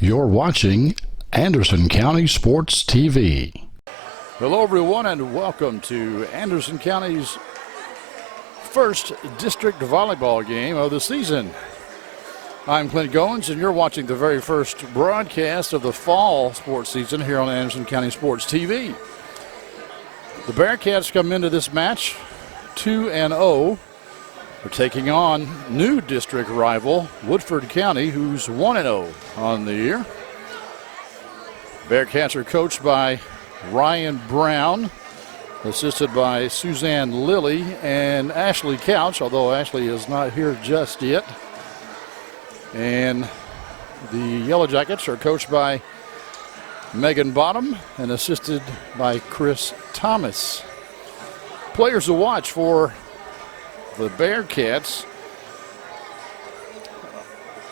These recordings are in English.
You're watching Anderson County Sports TV. Hello, everyone, and welcome to Anderson County's first district volleyball game of the season. I'm Clint Goins, and you're watching the very first broadcast of the fall sports season here on Anderson County Sports TV. The Bearcats come into this match 2-0. They're taking on new district rival Woodford County, who's 1-0 on the year. Bearcats are coached by Ryan Brown, assisted by Suzanne Lilly and Ashley Couch, although Ashley is not here just yet. And the Yellow Jackets are coached by Megan Bottom and assisted by Chris Thomas. Players to watch for the Bearcats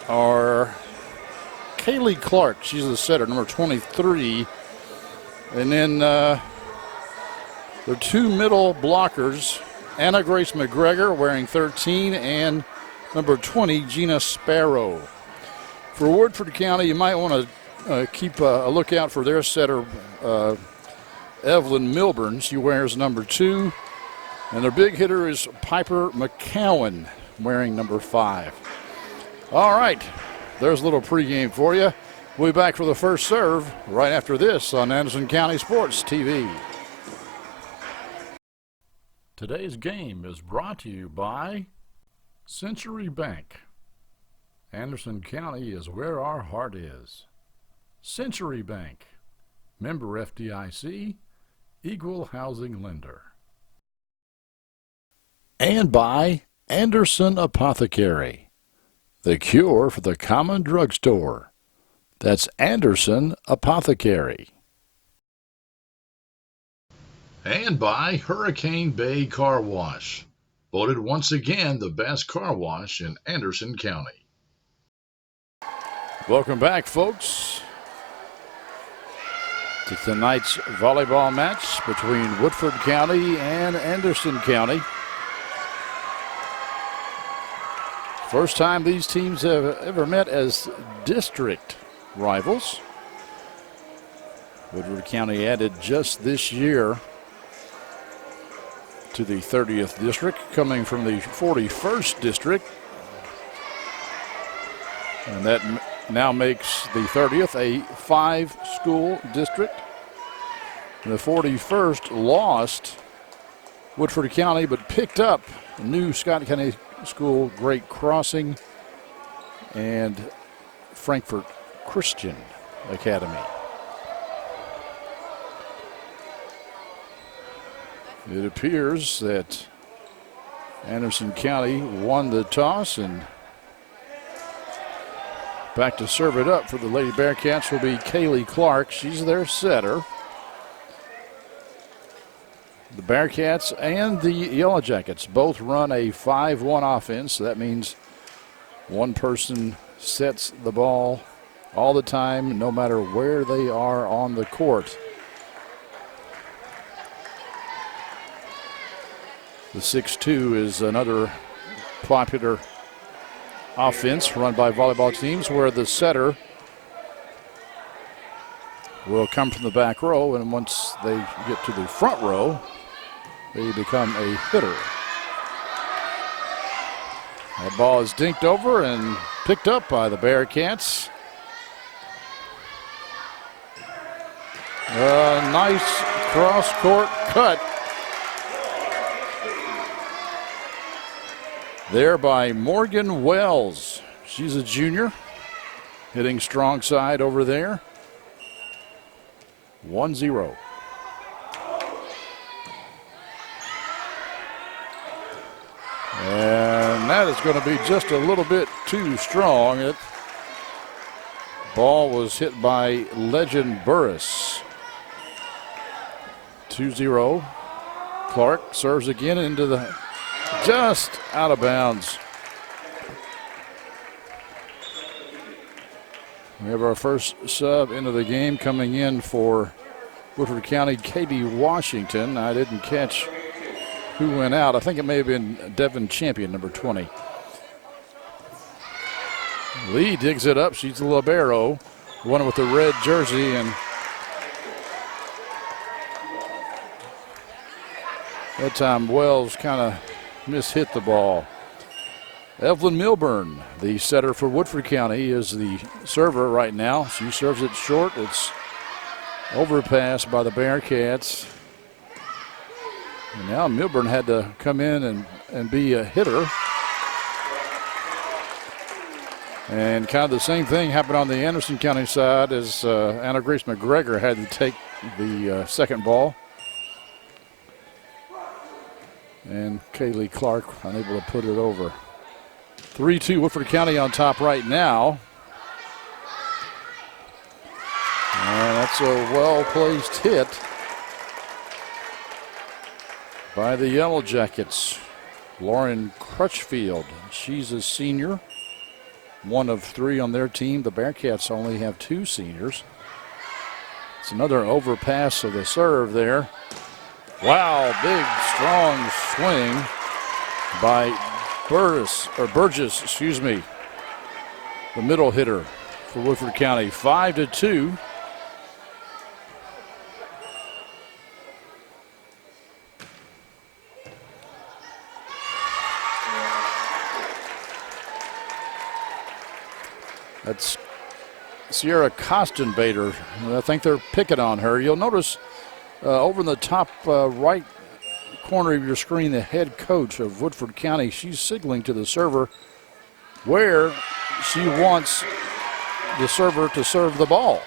are Kaylee Clark. She's the setter, number 23. And then there are two middle blockers, Anna Grace McGregor wearing 13 and number 20, Gina Sparrow. For Woodford County, you might want to keep a lookout for their setter, Evelyn Milburn. She wears number 2. And their big hitter is Piper McCowan, wearing number 5. All right, there's a little pregame for you. We'll be back for the first serve right after this on Anderson County Sports TV. Today's game is brought to you by Century Bank. Anderson County is where our heart is. Century Bank, member FDIC, equal housing lender. And by Anderson Apothecary, the cure for the common drugstore. That's Anderson Apothecary. And by Hurricane Bay Car Wash, voted once again the best car wash in Anderson County. Welcome back, folks, to tonight's volleyball match between Woodford County and Anderson County. First time these teams have ever met as district rivals. Woodford County added just this year to the 30th district, coming from the 41st district. And that now makes the 30th a 5-school district. And the 41st lost Woodford County, but picked up new Scott County School, Great Crossing, and Frankfort Christian Academy. It appears that Anderson County won the toss, and back to serve it up for the Lady Bearcats will be Kaylee Clark. She's their setter. The Bearcats and the Yellow Jackets both run a 5-1 offense. So that means one person sets the ball all the time, no matter where they are on the court. The 6-2 is another popular offense run by volleyball teams, where the setter will come from the back row, and once they get to the front row, they become a hitter. That ball is dinked over and picked up by the Bearcats. A nice cross-court cut there by Morgan Wells. She's a junior, hitting strong side over there. 1-0. And that is going to be just a little bit too strong. It ball was hit by Legend Burris. 2-0. Clark serves again into the just out of bounds. We have our first sub into the game coming in for Woodford County, Katie Washington. I didn't catch who went out. I think it may have been Devin Champion, number 20. Lee digs it up. She's the libero. one with the red jersey, and that time Wells kind of mishit the ball. Evelyn Milburn, the setter for Woodford County, is the server right now. She serves it short. It's overpassed by the Bearcats. And now Milburn had to come in and be a hitter. And kind of the same thing happened on the Anderson County side as Anna Grace McGregor had to take the second ball. And Kaylee Clark unable to put it over. 3-2 Woodford County on top right now. And that's a well-placed hit by the Yellow Jackets. Lauren Crutchfield, she's a senior. One of three on their team. The Bearcats only have two seniors. It's another overpass of the serve there. Wow, big, strong swing by Burgess, the middle hitter for Woodford County. 5-2. That's Sierra Costenbader. I think they're picking on her. You'll notice over in the top right corner of your screen, the head coach of Woodford County, she's signaling to the server where she wants the server to serve the ball.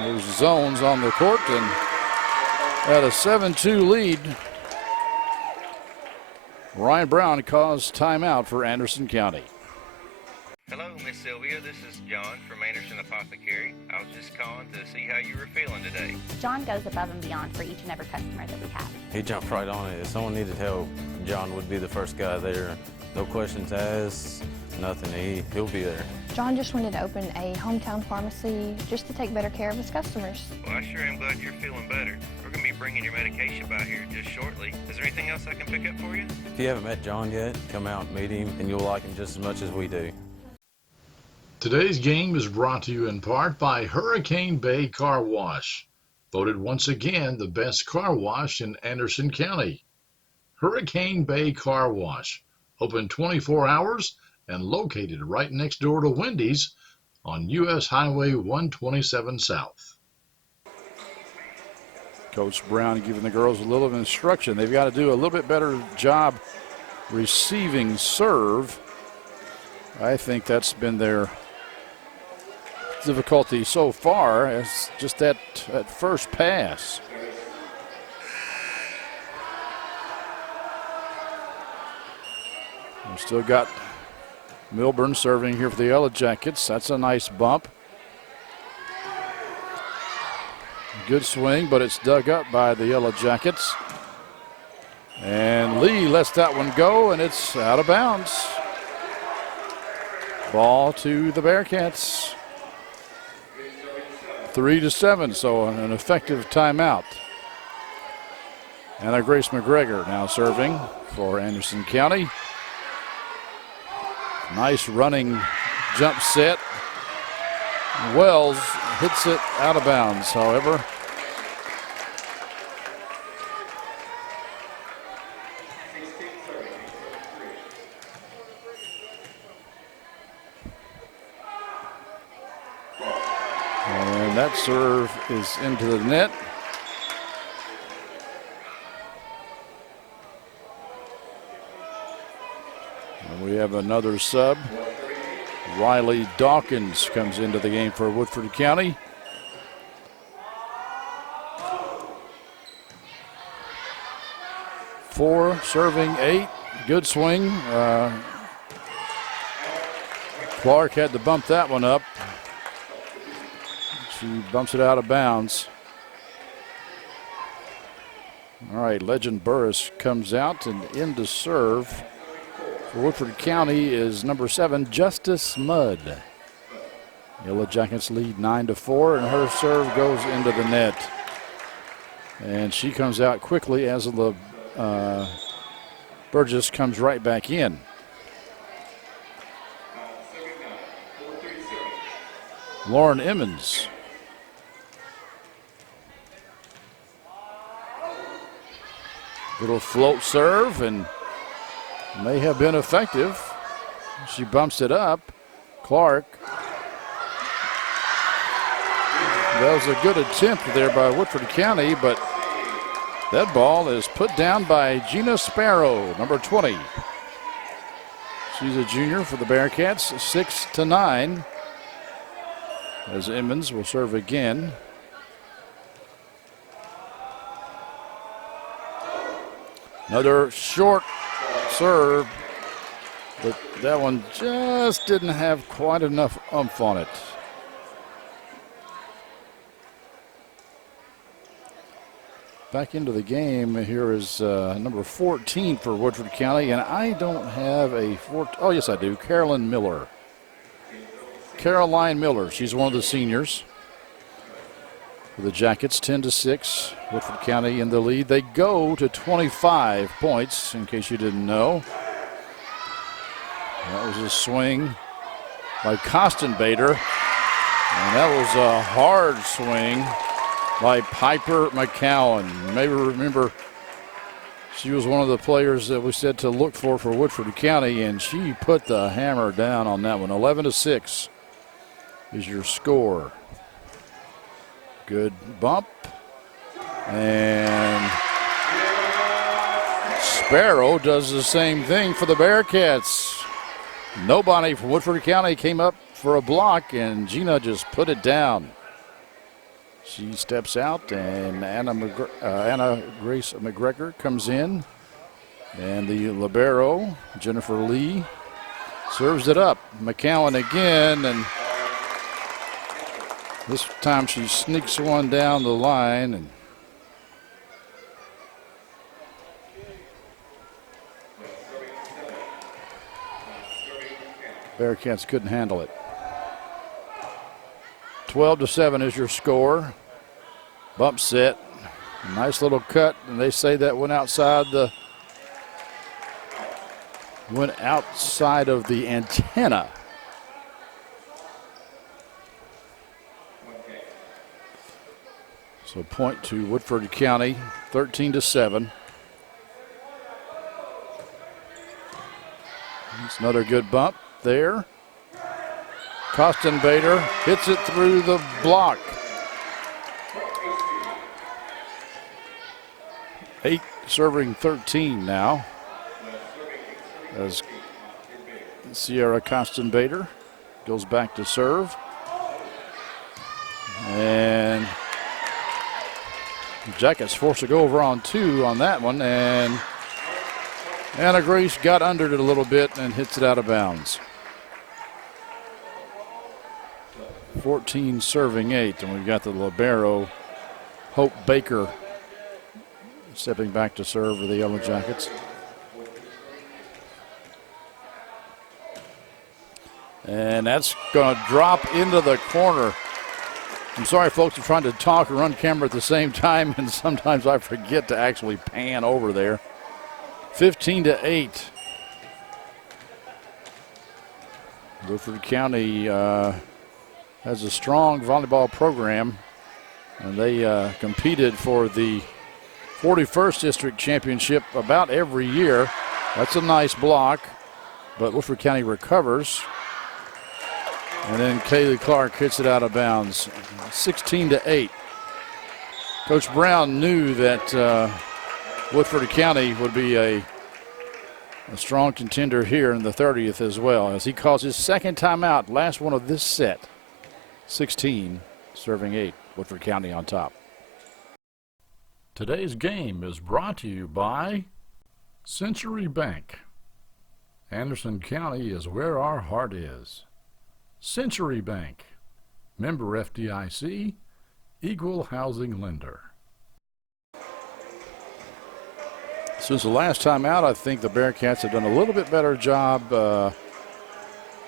There's zones on the court, and at a 7-2 lead, Ryan Brown caused timeout for Anderson County. Hello, Miss Sylvia. This is John from Anderson Apothecary. I was just calling to see how you were feeling today. John goes above and beyond for each and every customer that we have. He jumped right on it. If someone needed help, John would be the first guy there. No questions asked, nothing. He'll be there. John just wanted to open a hometown pharmacy just to take better care of his customers. Well, I sure am glad you're feeling better. We're going to be bringing your medication by here just shortly. Is there anything else I can pick up for you? If you haven't met John yet, come out and meet him, and you'll like him just as much as we do. Today's game is brought to you in part by Hurricane Bay Car Wash, voted once again the best car wash in Anderson County. Hurricane Bay Car Wash, open 24 hours and located right next door to Wendy's on U.S. Highway 127 South. Coach Brown giving the girls a little instruction. They've got to do a little bit better job receiving serve. I think that's been their difficulty so far, as just that first pass. We've still got Milburn serving here for the Yellow Jackets. That's a nice bump. Good swing, but it's dug up by the Yellow Jackets. And Lee lets that one go, and it's out of bounds. Ball to the Bearcats. 3-7, so an effective timeout. Anna Grace McGregor now serving for Anderson County. Nice running jump set. Wells hits it out of bounds, however. And that serve is into the net. And we have another sub. Riley Dawkins comes into the game for Woodford County. Four, serving 8. Good swing. Clark had to bump that one up. She bumps it out of bounds. All right, Legend Burris comes out, and in to serve for Woodford County is number 7, Justice Mudd. Yellow Jackets lead 9-4, and her serve goes into the net. And she comes out quickly as the Burgess comes right back in. Lauren Emmons. Little float serve and may have been effective. She bumps it up. Clark. That was a good attempt there by Woodford County, but that ball is put down by Gina Sparrow, number 20. She's a junior for the Bearcats, 6-9. As Emmons will serve again. Another short serve, but that one just didn't have quite enough oomph on it. Back into the game here is number 14 for Woodford County, and I don't have a oh yes I do, Caroline Miller. Caroline Miller, she's one of the seniors. For the Jackets, 10-6, Woodford County in the lead. They go to 25 points, in case you didn't know. That was a swing by Kostenbader, and that was a hard swing by Piper McCowan. You may remember she was one of the players that we said to look for Woodford County, and she put the hammer down on that one. 11-6 is your score. Good bump. And Sparrow does the same thing for the Bearcats. Nobody from Woodford County came up for a block, and Gina just put it down. She steps out, and Anna Grace McGregor comes in. And the libero, Jennifer Lee, serves it up. McCowan again, and this time she sneaks one down the line. And Bearcats couldn't handle it. 12-7 is your score. Bump set. Nice little cut, and they say that went outside of the antenna. So point to Woodford County, 13-7. It's another good bump there. Kostenbader hits it through the block. 8 serving 13 now. As Sierra Kostenbader goes back to serve. And Jackets forced to go over on 2 on that one, and Anna Grace got under it a little bit and hits it out of bounds. 14 serving 8, and we've got the libero, Hope Baker, stepping back to serve for the Yellow Jackets. And that's going to drop into the corner. I'm sorry, folks, I'm trying to talk and run camera at the same time, and sometimes I forget to actually pan over there. 15-8. Woodford County has a strong volleyball program, and they competed for the 41st District Championship about every year. That's a nice block, but Woodford County recovers. And then Kaylee Clark hits it out of bounds. 16-8. Coach Brown knew that Woodford County would be a strong contender here in the 30th as well, as he calls his second timeout, last one of this set. 16 serving 8. Woodford County on top. Today's game is brought to you by Century Bank. Anderson County is where our heart is. Century Bank, member FDIC, equal housing lender. Since the last time out, I think the Bearcats have done a little bit better job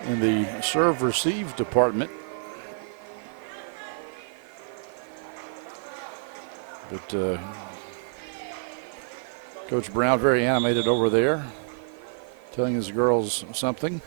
in the serve-receive department. But Coach Brown very animated over there, telling his girls something.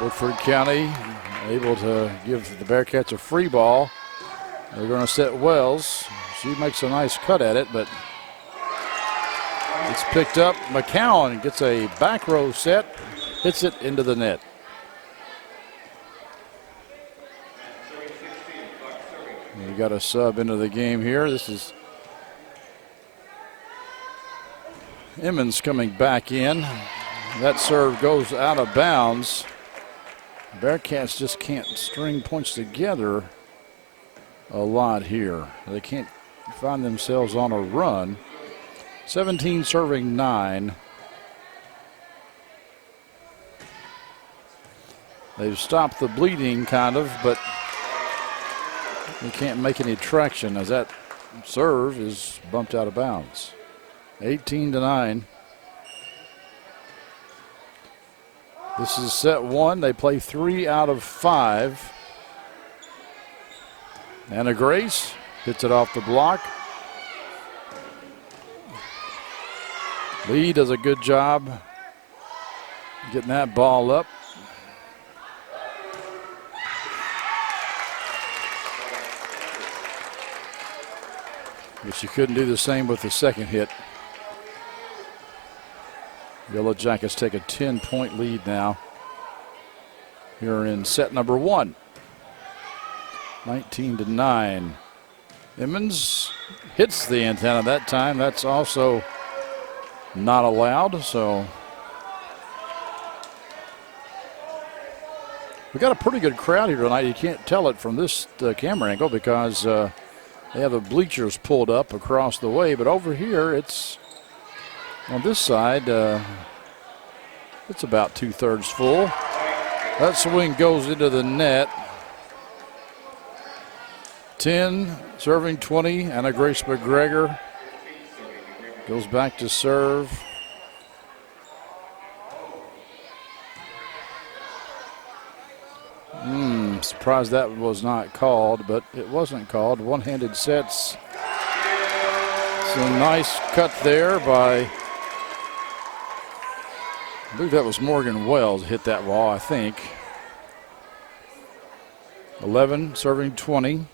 Woodford County able to give the Bearcats a free ball. They're going to set Wells. She makes a nice cut at it, but it's picked up. McCowan gets a back row set, hits it into the net. We got a sub into the game here. This is Emmons coming back in. That serve goes out of bounds. Bearcats just can't string points together a lot here. They can't find themselves on a run. 17 serving 9. They've stopped the bleeding kind of, but they can't make any traction as that serve is bumped out of bounds. 18-9. This is set 1. They play 3 out of 5. Anna Grace hits it off the block. Lee does a good job getting that ball up. But she couldn't do the same with the second hit. Yellow Jackets take a 10-point lead now here in set number 1. 19-9. Emmons hits the antenna that time. That's also not allowed, so we got a pretty good crowd here tonight. You can't tell it from this camera angle because they have the bleachers pulled up across the way, but over here it's on this side, it's about 2/3 full. That swing goes into the net. 10, serving 20, Anna Grace McGregor goes back to serve. Surprised that was not called, but it wasn't called. One-handed sets. Some nice cut there by, I believe that was Morgan Wells hit that ball, I think. 11, serving 20.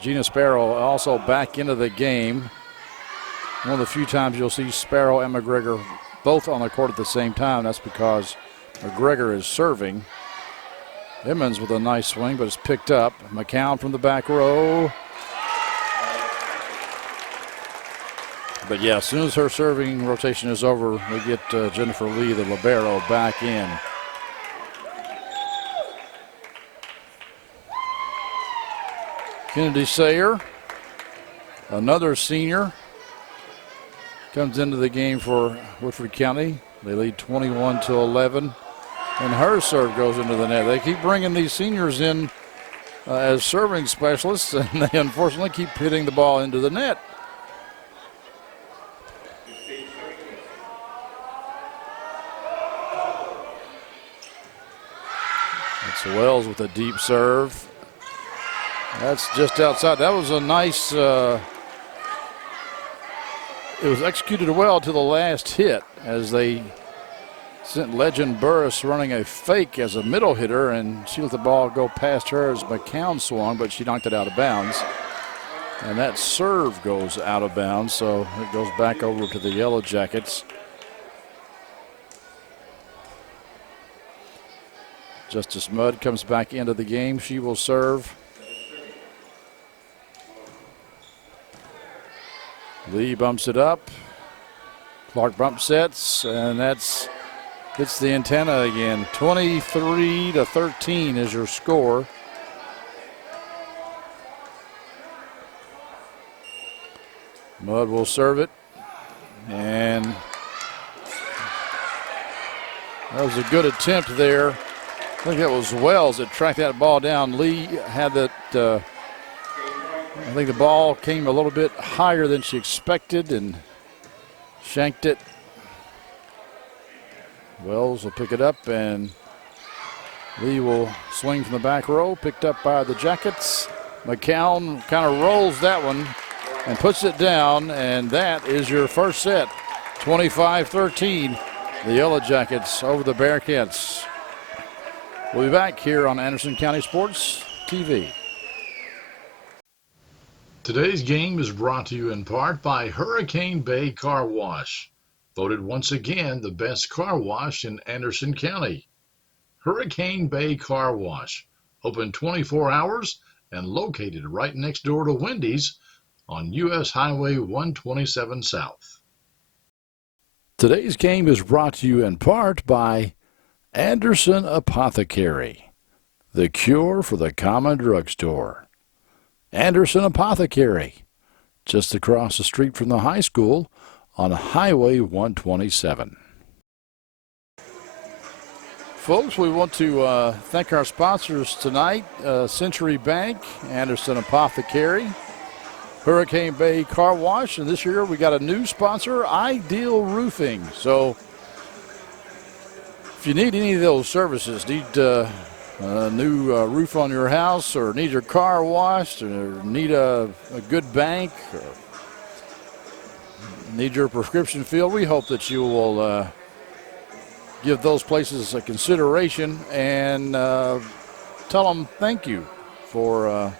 Gina Sparrow also back into the game. One of the few times you'll see Sparrow and McGregor both on the court at the same time. That's because McGregor is serving. Emmons with a nice swing, but it's picked up. McCown from the back row. But yeah, as soon as her serving rotation is over, we get Jennifer Lee, the libero, back in. Kennedy Sayer, another senior, comes into the game for Woodford County. They lead 21-11, and her serve goes into the net. They keep bringing these seniors in as serving specialists, and they unfortunately keep hitting the ball into the net. It's Wells with a deep serve. That's just outside. That was a nice, it was executed well to the last hit as they sent Legend Burris running a fake as a middle hitter, and she let the ball go past her as McCown swung, but she knocked it out of bounds. And that serve goes out of bounds, so it goes back over to the Yellow Jackets. Justice Mudd comes back into the game. She will serve. Lee bumps it up. Clark bump sets, and that's hits the antenna again. 23-13 is your score. Mudd will serve it, and that was a good attempt there. I think that was Wells that tracked that ball down. Lee had that. I think the ball came a little bit higher than she expected and shanked it. Wells will pick it up, and Lee will swing from the back row, picked up by the Jackets. McCown kind of rolls that one and puts it down, and that is your first set. 25-13, the Yellow Jackets over the Bearcats. We'll be back here on Anderson County Sports TV. Today's game is brought to you in part by Hurricane Bay Car Wash, voted once again the best car wash in Anderson County. Hurricane Bay Car Wash, open 24 hours and located right next door to Wendy's on US Highway 127 South. Today's game is brought to you in part by Anderson Apothecary, the cure for the common drugstore. Anderson Apothecary, just across the street from the high school on Highway 127. Folks, we want to thank our sponsors tonight, Century Bank, Anderson Apothecary, Hurricane Bay Car Wash, and this year we got a new sponsor, Ideal Roofing. So if you need any of those services, need a new roof on your house, or need your car washed, or need a good bank, or need your prescription filled, we hope that you will give those places a consideration and tell them thank you for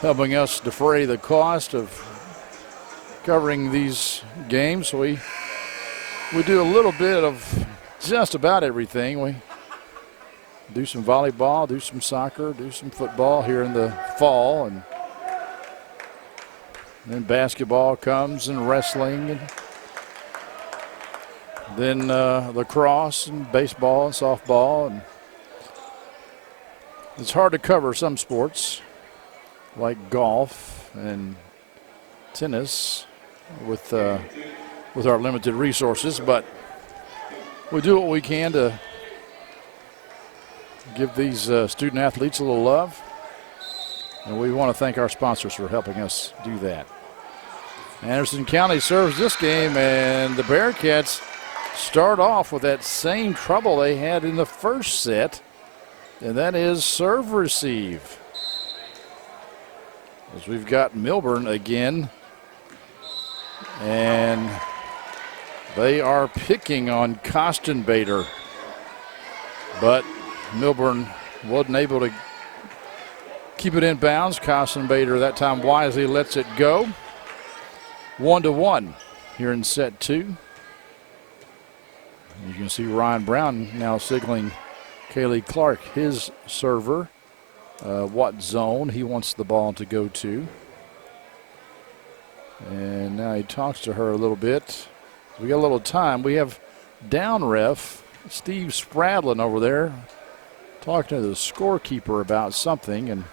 helping us defray the cost of covering these games. We do a little bit of just about everything. We do some volleyball, do some soccer, do some football here in the fall, and then basketball comes, and wrestling, and then lacrosse and baseball and softball. And it's hard to cover some sports like golf and tennis with our limited resources, but we do what we can to give these student athletes a little love, and we want to thank our sponsors for helping us do that. Anderson County serves this game, and the Bearcats start off with that same trouble they had in the first set, and that is serve receive. As we've got Milburn again, and they are picking on Kostenbader, but Milburn wasn't able to keep it in bounds. Kostenbader that time wisely lets it go. 1-1 here in set two. You can see Ryan Brown now signaling Kaylee Clark, his server, what zone he wants the ball to go to. And now he talks to her a little bit. We got a little time. We have down ref Steve Spradlin over there talking to the scorekeeper about something, and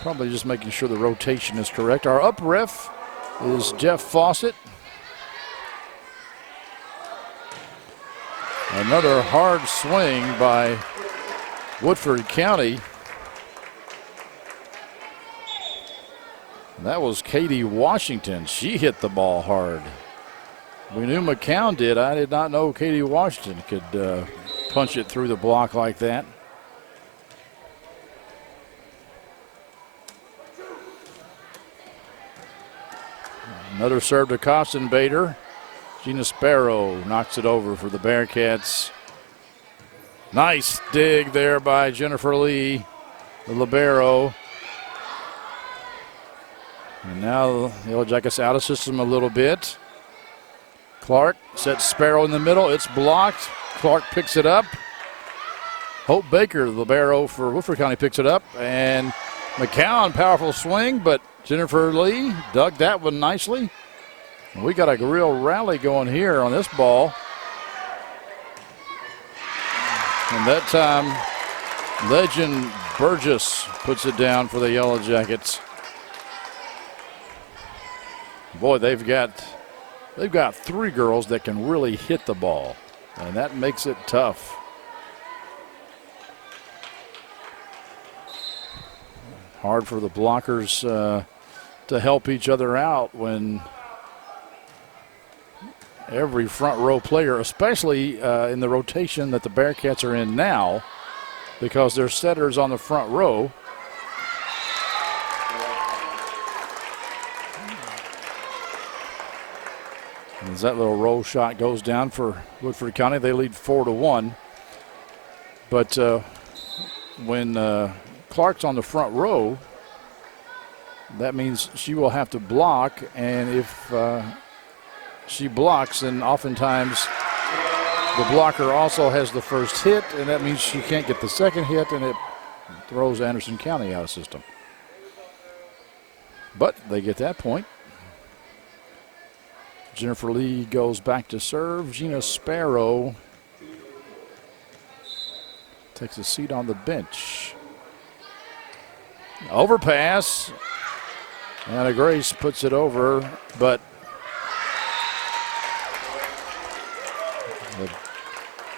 probably just making sure the rotation is correct. Our up ref is Jeff Fawcett. Another hard swing by Woodford County. That was Katie Washington. She hit the ball hard. We knew McCown did. I did not know Katie Washington could punch it through the block like that. Another serve to Kostenbader. Gina Sparrow knocks it over for the Bearcats. Nice dig there by Jennifer Lee, the libero. And now the Yellow Jackets out of system a little bit. Clark sets Sparrow in the middle. It's blocked. Clark picks it up. Hope Baker, the libero for Woodford County, picks it up. And McCown, powerful swing, but Jennifer Lee dug that one nicely. We got a real rally going here on this ball. And that time, Legend Burgess puts it down for the Yellow Jackets. Boy, they've got three girls that can really hit the ball, and that makes it tough. Hard for the blockers to help each other out when every front row player, especially in the rotation that the Bearcats are in now, because their setters on the front row. As that little roll shot goes down for Woodford County, they lead 4-1. But when Clark's on the front row, that means she will have to block, and if she blocks, then oftentimes the blocker also has the first hit, and that means she can't get the second hit, and it throws Anderson County out of system. But they get that point. Jennifer Lee goes back to serve. Gina Sparrow takes a seat on the bench. Overpass. Anna Grace puts it over, but the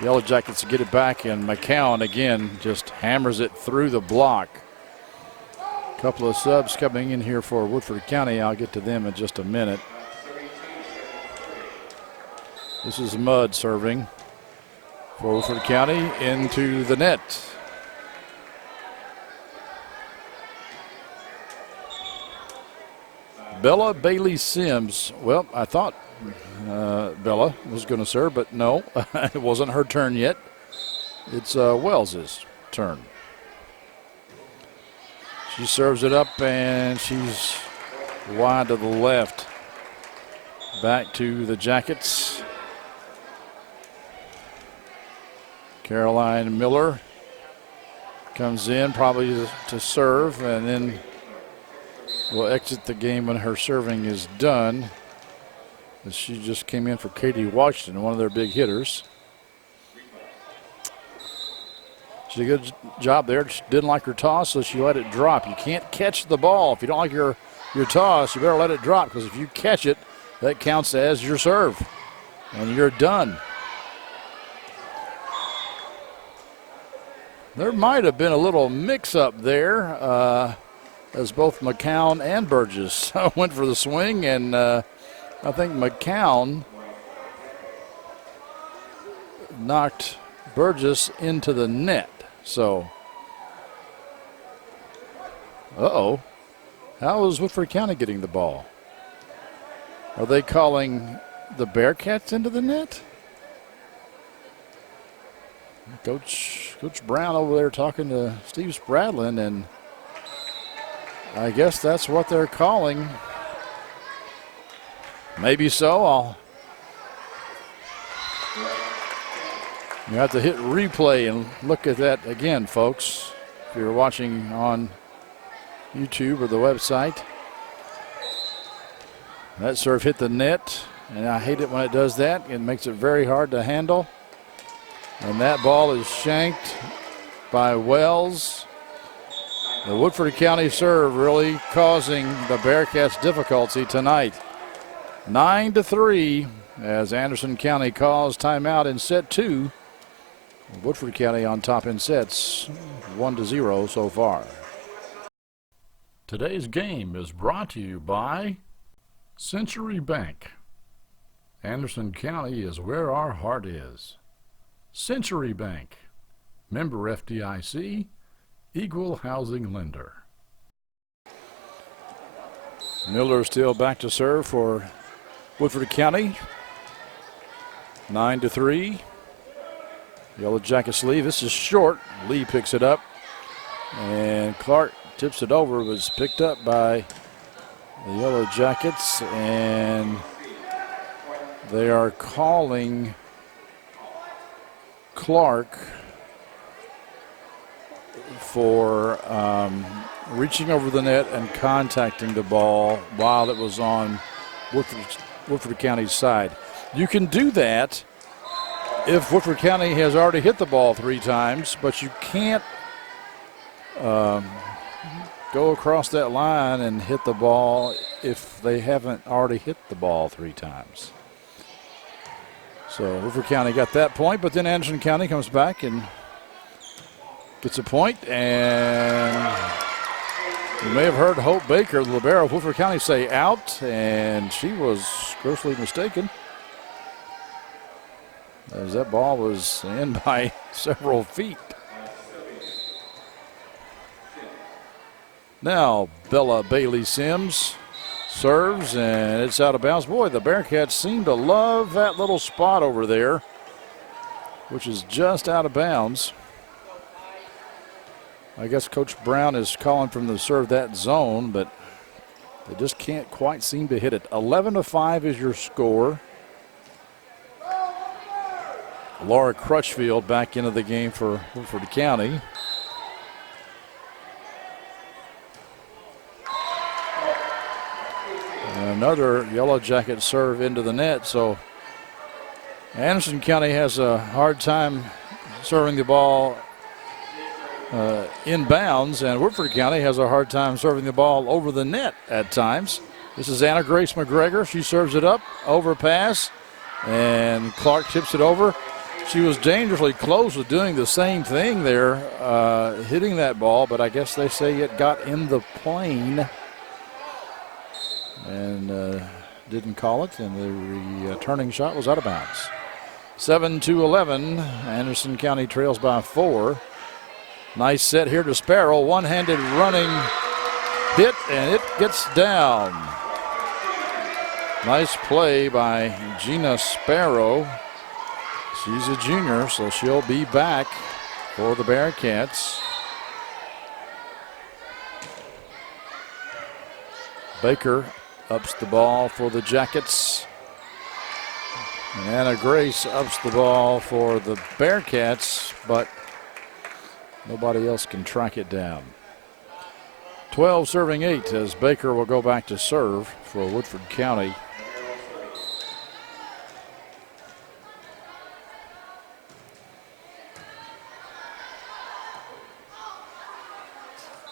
Yellow Jackets get it back, and McCown again just hammers it through the block. A couple of subs coming in here for Woodford County. I'll get to them in just a minute. This is Mudd serving for Woodford County into the net. Bella Bailey Sims. Well, I thought Bella was going to serve, but no, it wasn't her turn yet. It's Wells's turn. She serves it up, and she's wide to the left. Back to the Jackets. Caroline Miller comes in probably to serve, and then will exit the game when her serving is done. She just came in for Katie Washington, one of their big hitters. She did a good job there. She didn't like her toss, so she let it drop. You can't catch the ball. If you don't like your toss, you better let it drop, because if you catch it, that counts as your serve, and you're done. There might have been a little mix-up there as both McCown and Burgess went for the swing, and I think McCown knocked Burgess into the net. So, how is Woodford County getting the ball? Are they calling the Bearcats into the net? Coach Brown over there talking to Steve Spradlin, and I guess that's what they're calling. Maybe so. You have to hit replay and look at that again, folks, if you're watching on YouTube or the website. That serve hit the net, and I hate it when it does that. It makes it very hard to handle. And that ball is shanked by Wells. The Woodford County serve really causing the Bearcats difficulty tonight. 9-3 as Anderson County calls timeout in set 2. Woodford County on top in sets 1-0 so far. Today's game is brought to you by Century Bank. Anderson County is where our heart is. Century Bank, member FDIC, equal housing lender. Miller still back to serve for Woodford County. 9-3. Yellow Jackets lead. This is short. Lee picks it up, and Clark tips it over. It was picked up by the Yellow Jackets, and they are calling Clark for reaching over the net and contacting the ball while it was on Woodford County's side. You can do that if Woodford County has already hit the ball 3 times, but you can't go across that line and hit the ball if they haven't already hit the ball 3 times. So Woodford County got that point, but then Anderson County comes back and gets a point, and you may have heard Hope Baker, the libero of Woodford County, say out, and she was grossly mistaken, as that ball was in by several feet. Now Bella Bailey Sims serves, and it's out of bounds. Boy, the Bearcats seem to love that little spot over there, which is just out of bounds. I guess Coach Brown is calling from the serve that zone, but they just can't quite seem to hit it. 11-5 is your score. Laura Crutchfield back into the game for Woodford County. Another Yellow Jacket serve into the net, so Anderson County has a hard time serving the ball inbounds, and Woodford County has a hard time serving the ball over the net at times. This is Anna Grace McGregor. She serves it up, overpass, and Clark tips it over. She was dangerously close with doing the same thing there, hitting that ball, but I guess they say it got in the plane and didn't call it, and the returning shot was out of bounds. 7-11, Anderson County trails by 4. Nice set here to Sparrow, one-handed running hit, and it gets down. Nice play by Gina Sparrow. She's a junior, so she'll be back for the Bearcats. Baker ups the ball for the Jackets. And Anna Grace ups the ball for the Bearcats, but nobody else can track it down. 12 serving 8 as Baker will go back to serve for Woodford County.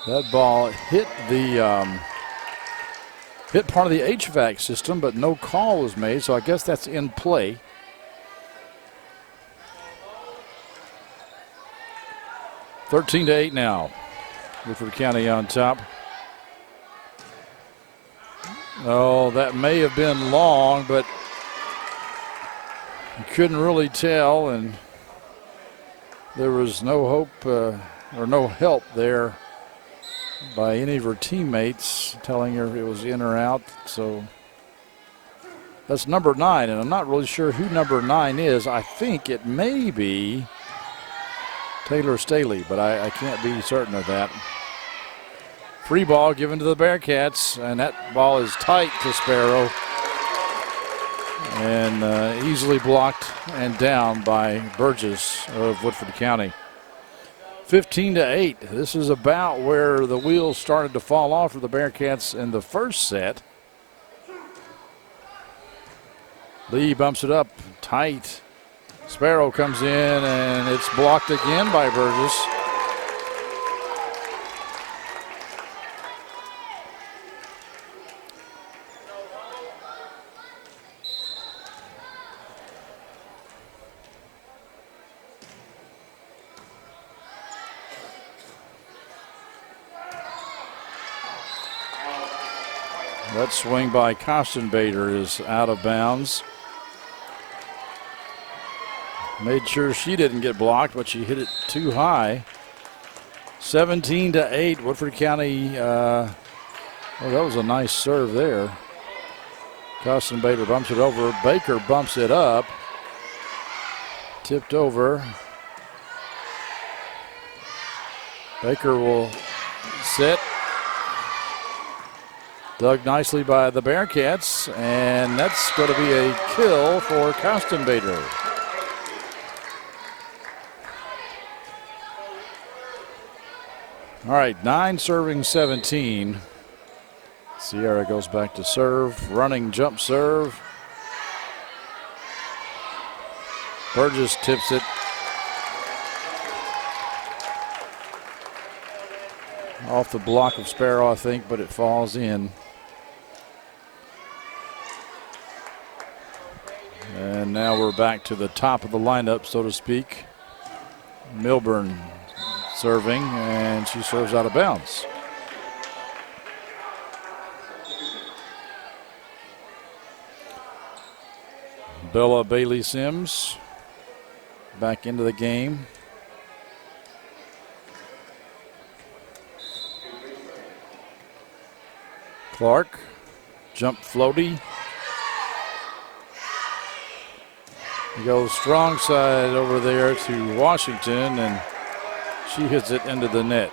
That ball hit the hit part of the HVAC system, but no call was made, so I guess that's in play. (13-8) now. Woodford County on top. Oh, that may have been long, but you couldn't really tell, and there was no hope or no help there by any of her teammates telling her it was in or out. So that's number 9, and I'm not really sure who number 9 is. I think it may be Taylor Staley, but I can't be certain of that. Free ball given to the Bearcats, and that ball is tight to Sparrow and easily blocked and down by Burgess of Woodford County. 15-8. This is about where the wheels started to fall off for the Bearcats in the first set. Lee bumps it up tight. Sparrow comes in, and it's blocked again by Burgess. That swing by Kostenbader is out of bounds. Made sure she didn't get blocked, but she hit it too high. 17-8, Woodford County. Oh, that was a nice serve there. Kostenbader bumps it over. Baker bumps it up. Tipped over. Baker will set. Dug nicely by the Bearcats, and that's going to be a kill for Kostenbader. All right, 9 serving 17. Sierra goes back to serve, running jump serve. Burgess tips it. Off the block of Sparrow, I think, but it falls in. And now we're back to the top of the lineup, so to speak. Milburn serving, and she serves out of bounds. Bella Bailey Sims back into the game. Clark, jump floaty. He goes strong side over there to Washington, and she hits it into the net.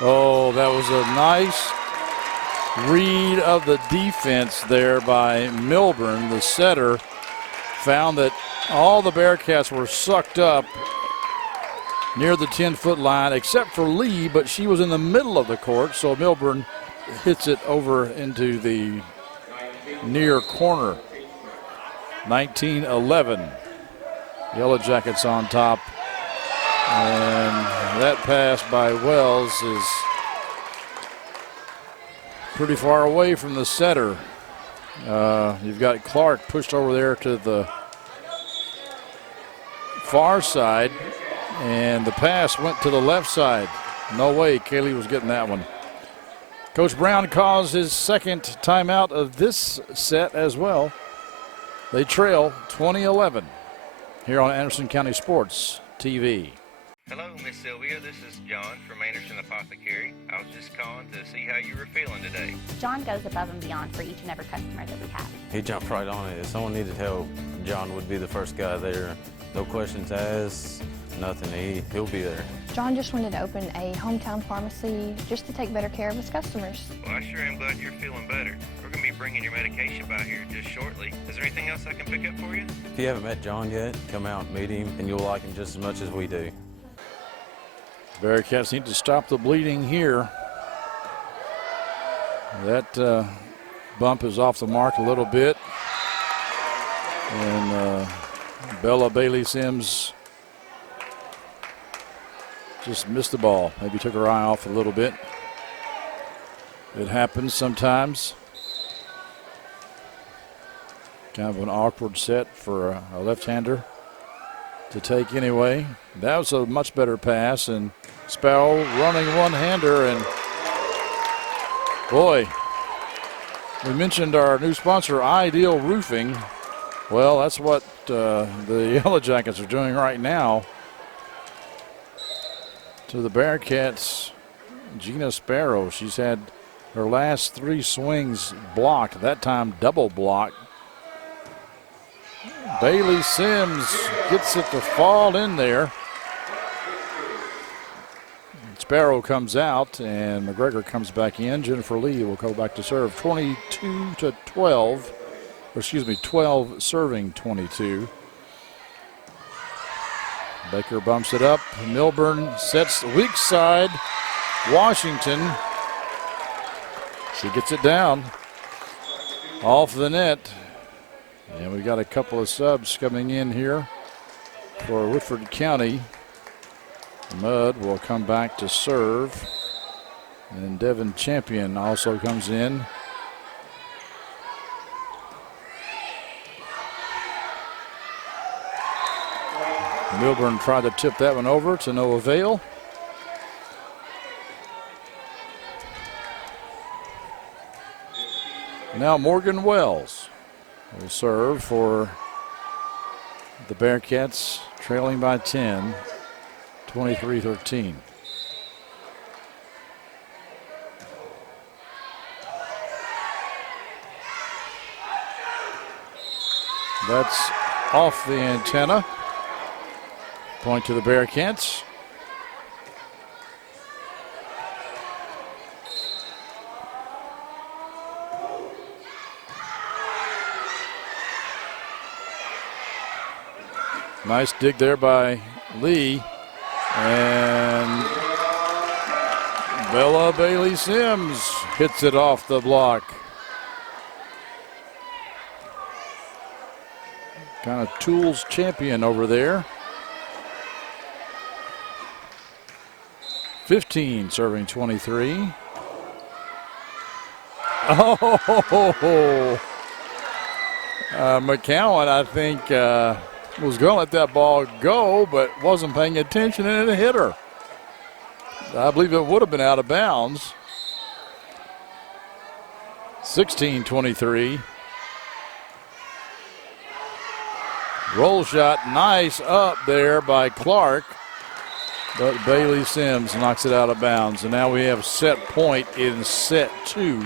Oh, that was a nice read of the defense there by Milburn. The setter found that all the Bearcats were sucked up near the 10-foot line except for Lee, but she was in the middle of the court, so Milburn hits it over into the near corner. 19-11. Yellow Jackets on top. And that pass by Wells is pretty far away from the setter. You've got Clark pushed over there to the far side, and the pass went to the left side. No way Kaylee was getting that one. Coach Brown calls his second timeout of this set as well. They trail 20-11 here on Anderson County Sports TV. Hello, Miss Sylvia. This is John from Anderson Apothecary. I was just calling to see how you were feeling today. John goes above and beyond for each and every customer that we have. He jumped right on it. If someone needed help, John would be the first guy there. No questions asked, nothing. He'll be there. John just wanted to open a hometown pharmacy just to take better care of his customers. Well, I sure am glad you're feeling better. We're going to be bringing your medication by here just shortly. Is there anything else I can pick up for you? If you haven't met John yet, come out and meet him, and you'll like him just as much as we do. Bearcats need to stop the bleeding here. That bump is off the mark a little bit. And Bella Bailey Sims just missed the ball. Maybe took her eye off a little bit. It happens sometimes. Kind of an awkward set for a left-hander to take anyway. That was a much better pass, and Sparrow running one-hander, and boy, we mentioned our new sponsor, Ideal Roofing. Well, that's what the Yellow Jackets are doing right now to the Bearcats. Gina Sparrow, she's had her last 3 swings blocked, that time double blocked. Bailey Sims gets it to fall in there. Sparrow comes out and McGregor comes back in. Jennifer Lee will go back to serve. 22-12. Excuse me, 12 serving 22. Baker bumps it up. Milburn sets the weak side. Washington. She gets it down off the net. And we got a couple of subs coming in here for Woodford County. Mudd will come back to serve. And Devin Champion also comes in. Milburn tried to tip that one over to no avail. Now Morgan Wells will serve for the Bearcats, trailing by 10, 23-13. That's off the antenna. Point to the Bearcats. Nice dig there by Lee. And Bella Bailey Sims hits it off the block. Kind of tools champion over there. 15 serving 23. Oh, McCowan, I think, was going to let that ball go, but wasn't paying attention, and it hit her. I believe it would have been out of bounds. 16-23. Roll shot, nice up there by Clark. But Bailey Sims knocks it out of bounds. And now we have set point in set 2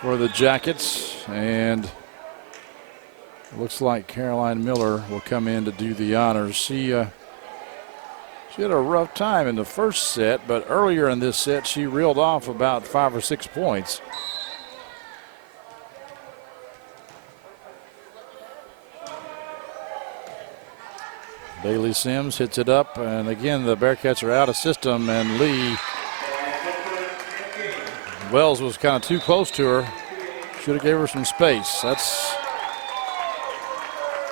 for the Jackets. And looks like Caroline Miller will come in to do the honors. She She had a rough time in the first set, but earlier in this set, she reeled off about 5 or 6 points. Bailey Sims hits it up, and again, the Bearcats are out of system, and Lee Wells was kind of too close to her. Should have gave her some space.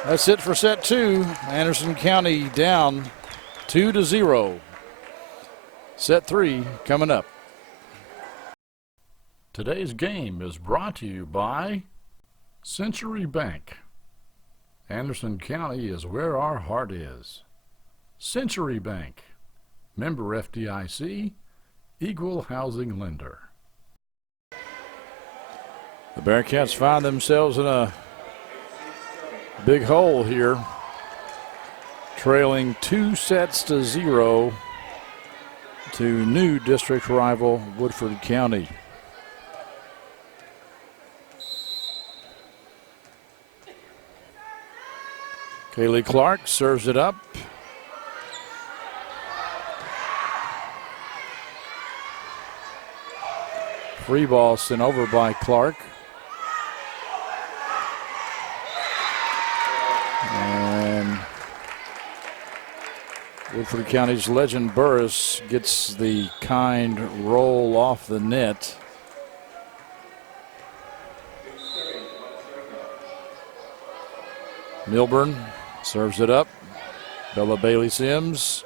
That's it for set 2. Anderson County down 2-0. Set 3 coming up. Today's game is brought to you by Century Bank. Anderson County is where our heart is. Century Bank, member FDIC, equal housing lender. The Bearcats find themselves in a big hole here, trailing 2-0 to new district rival Woodford County. Kaylee Clark serves it up. Free ball sent over by Clark. And Woodford County's Legend Burris gets the kind roll off the net. Milburn serves it up. Bella Bailey Sims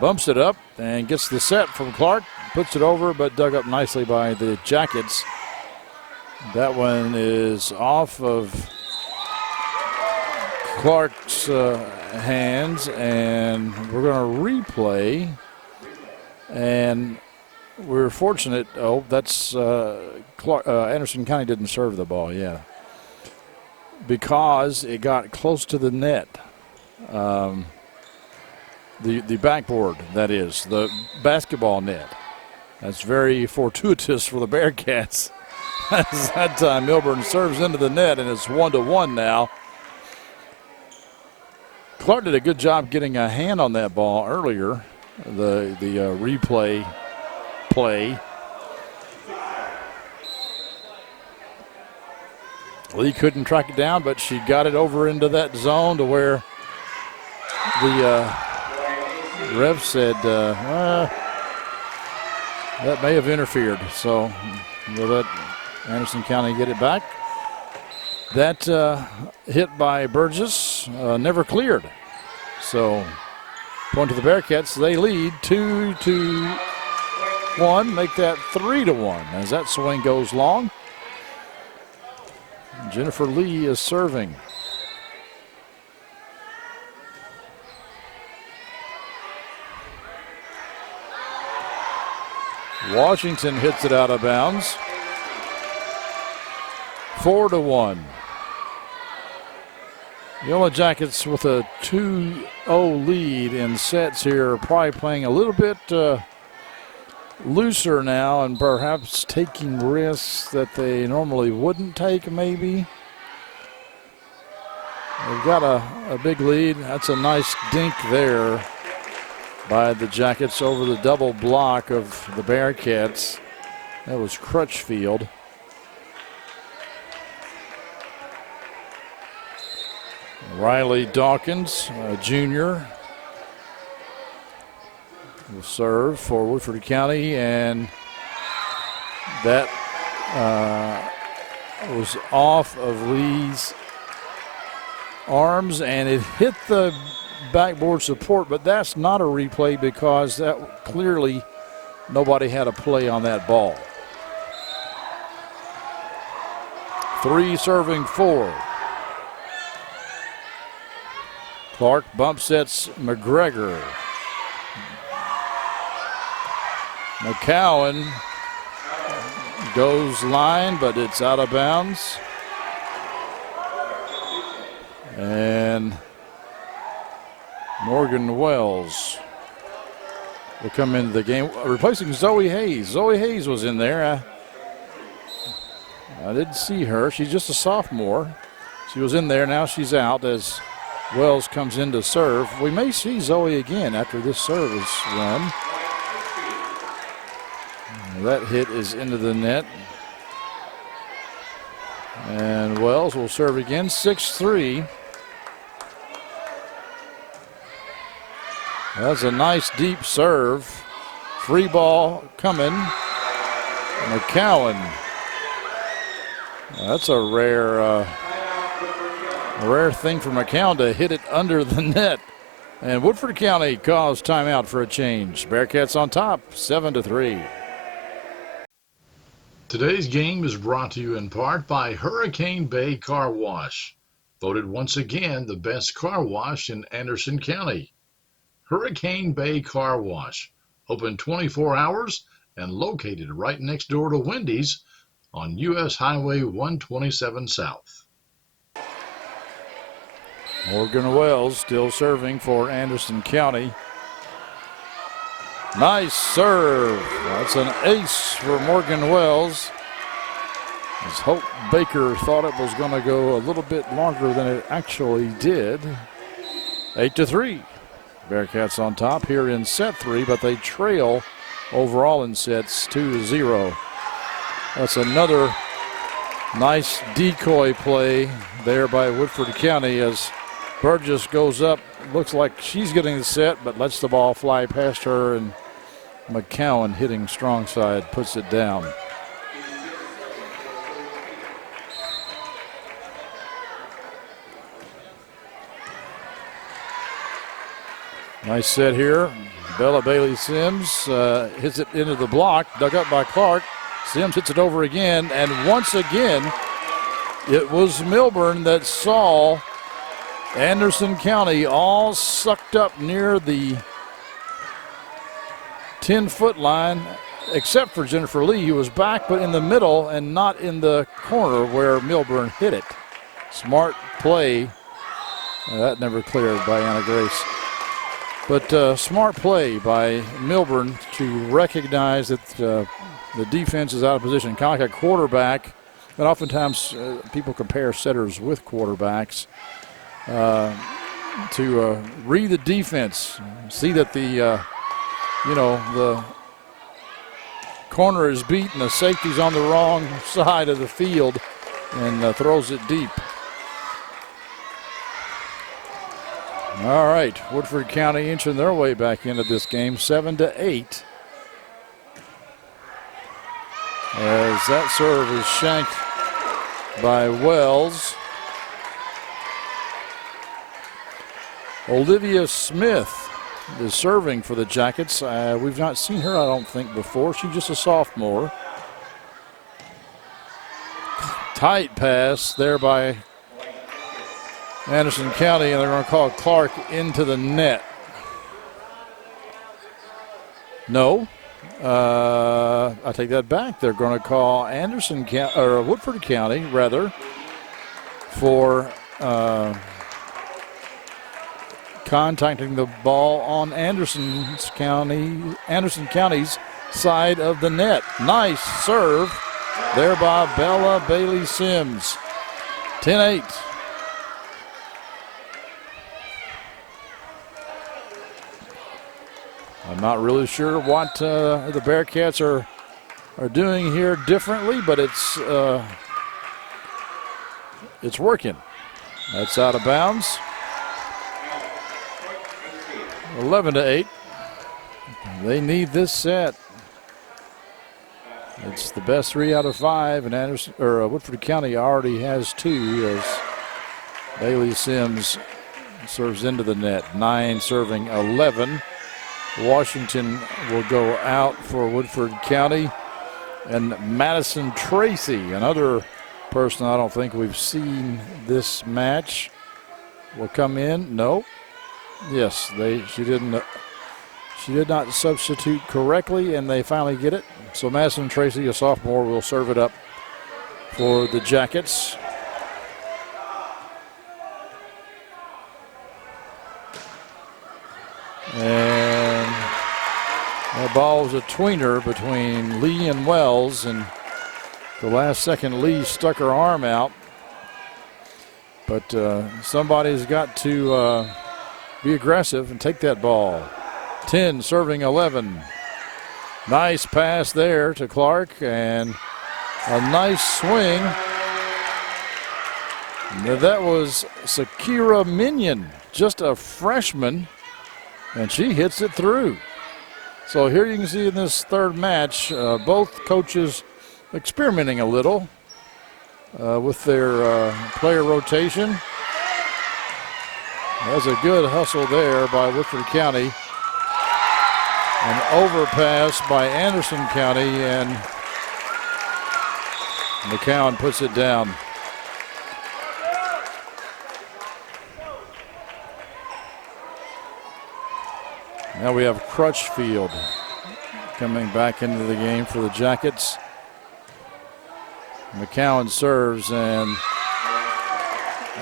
bumps it up and gets the set from Clark. Puts it over, but dug up nicely by the Jackets. That one is off of Clark's hands, and we're going to replay. And we're fortunate. Oh, that's Anderson County didn't serve the ball, yeah, because it got close to the net. The backboard, that is, the basketball net. That's very fortuitous for the Bearcats. That time Milburn serves into the net, and it's 1-1 now. Clark did a good job getting a hand on that ball earlier, the replay play. Lee couldn't track it down, but she got it over into that zone to where the ref said that may have interfered. So we'll let Anderson County get it back. That hit by Burgess never cleared. So point to the Bearcats. They lead 2-1, make that 3-1 as that swing goes long. Jennifer Lee is serving. Washington hits it out of bounds. 4-1. Yellow Jackets with a 2-0 lead in sets here, probably playing a little bit looser now and perhaps taking risks that they normally wouldn't take, maybe. They've got a big lead. That's a nice dink there by the Jackets over the double block of the Bearcats. That was Crutchfield. Riley Dawkins, junior, will serve for Woodford County, and that was off of Lee's arms, and it hit the backboard support, but that's not a replay because that clearly nobody had a play on that ball. 3 serving 4. Clark bump sets McGregor. McCowan goes line, but it's out of bounds. And Morgan Wells will come into the game, replacing Zoe Hayes. Zoe Hayes was in there. I didn't see her. She's just a sophomore. She was in there. Now she's out as Wells comes in to serve. We may see Zoe again after this service run. That hit is into the net. And Wells will serve again, 6-3. That's a nice deep serve. Free ball coming. McCowan. That's a rare thing for McCowan to hit it under the net. And Woodford County calls timeout for a change. Bearcats on top, 7-3. Today's game is brought to you in part by Hurricane Bay Car Wash, voted once again the best car wash in Anderson County. Hurricane Bay Car Wash, open 24 hours and located right next door to Wendy's on U.S. Highway 127 South. Morgan Wells still serving for Anderson County. Nice serve. That's an ace for Morgan Wells. As Hope Baker thought it was going to go a little bit longer than it actually did. 8-3. Bearcats on top here in set 3, but they trail overall in sets 2-0. That's another nice decoy play there by Woodford County as Burgess goes up. Looks like she's getting the set, but lets the ball fly past her, and McCowan hitting strong side puts it down. Nice set here. Bella Bailey Sims hits it into the block, dug up by Clark. Sims hits it over again, and once again, it was Milburn that saw Anderson County all sucked up near the 10-foot line, except for Jennifer Lee, who was back but in the middle and not in the corner where Milburn hit it. Smart play. That never cleared by Anna Grace. But smart play by Milburn to recognize that the defense is out of position. Kind of like a quarterback, and oftentimes people compare setters with quarterbacks. To read the defense, see that the corner is beat and the safety's on the wrong side of the field, and throws it deep. All right, Woodford County inching their way back into this game, 7-8. As that serve is shanked by Wells. Olivia Smith is serving for the Jackets. We've not seen her, I don't think, before. She's just a sophomore. Tight pass there by Anderson County, and they're going to call Clark into the net. No. I take that back. They're going to call Woodford County, rather, for contacting the ball on Anderson County's side of the net. Nice serve there by Bella Bailey Sims. 10-8. I'm not really sure what the Bearcats are doing here differently, but it's working. That's out of bounds. 11-8. They need this set. It's the best 3 out of 5, and Woodford County already has 2 as Bailey Sims serves into the net. 9 serving 11. Washington will go out for Woodford County. And Madison Tracy, another person I don't think we've seen this match, will come in. No. Yes, she did not substitute correctly, and they finally get it. So Madison Tracy, a sophomore, will serve it up for the Jackets. And that ball was a tweener between Lee and Wells, and the last second Lee stuck her arm out. But somebody's got to be aggressive and take that ball. 10 serving 11. Nice pass there to Clark and a nice swing. That was Sakira Minion, just a freshman, and she hits it through. So here you can see in this third match, both coaches experimenting a little with their player rotation. That's a good hustle there by Woodford County. An overpass by Anderson County, and McCowan puts it down. Now we have Crutchfield coming back into the game for the Jackets. McCowan serves, and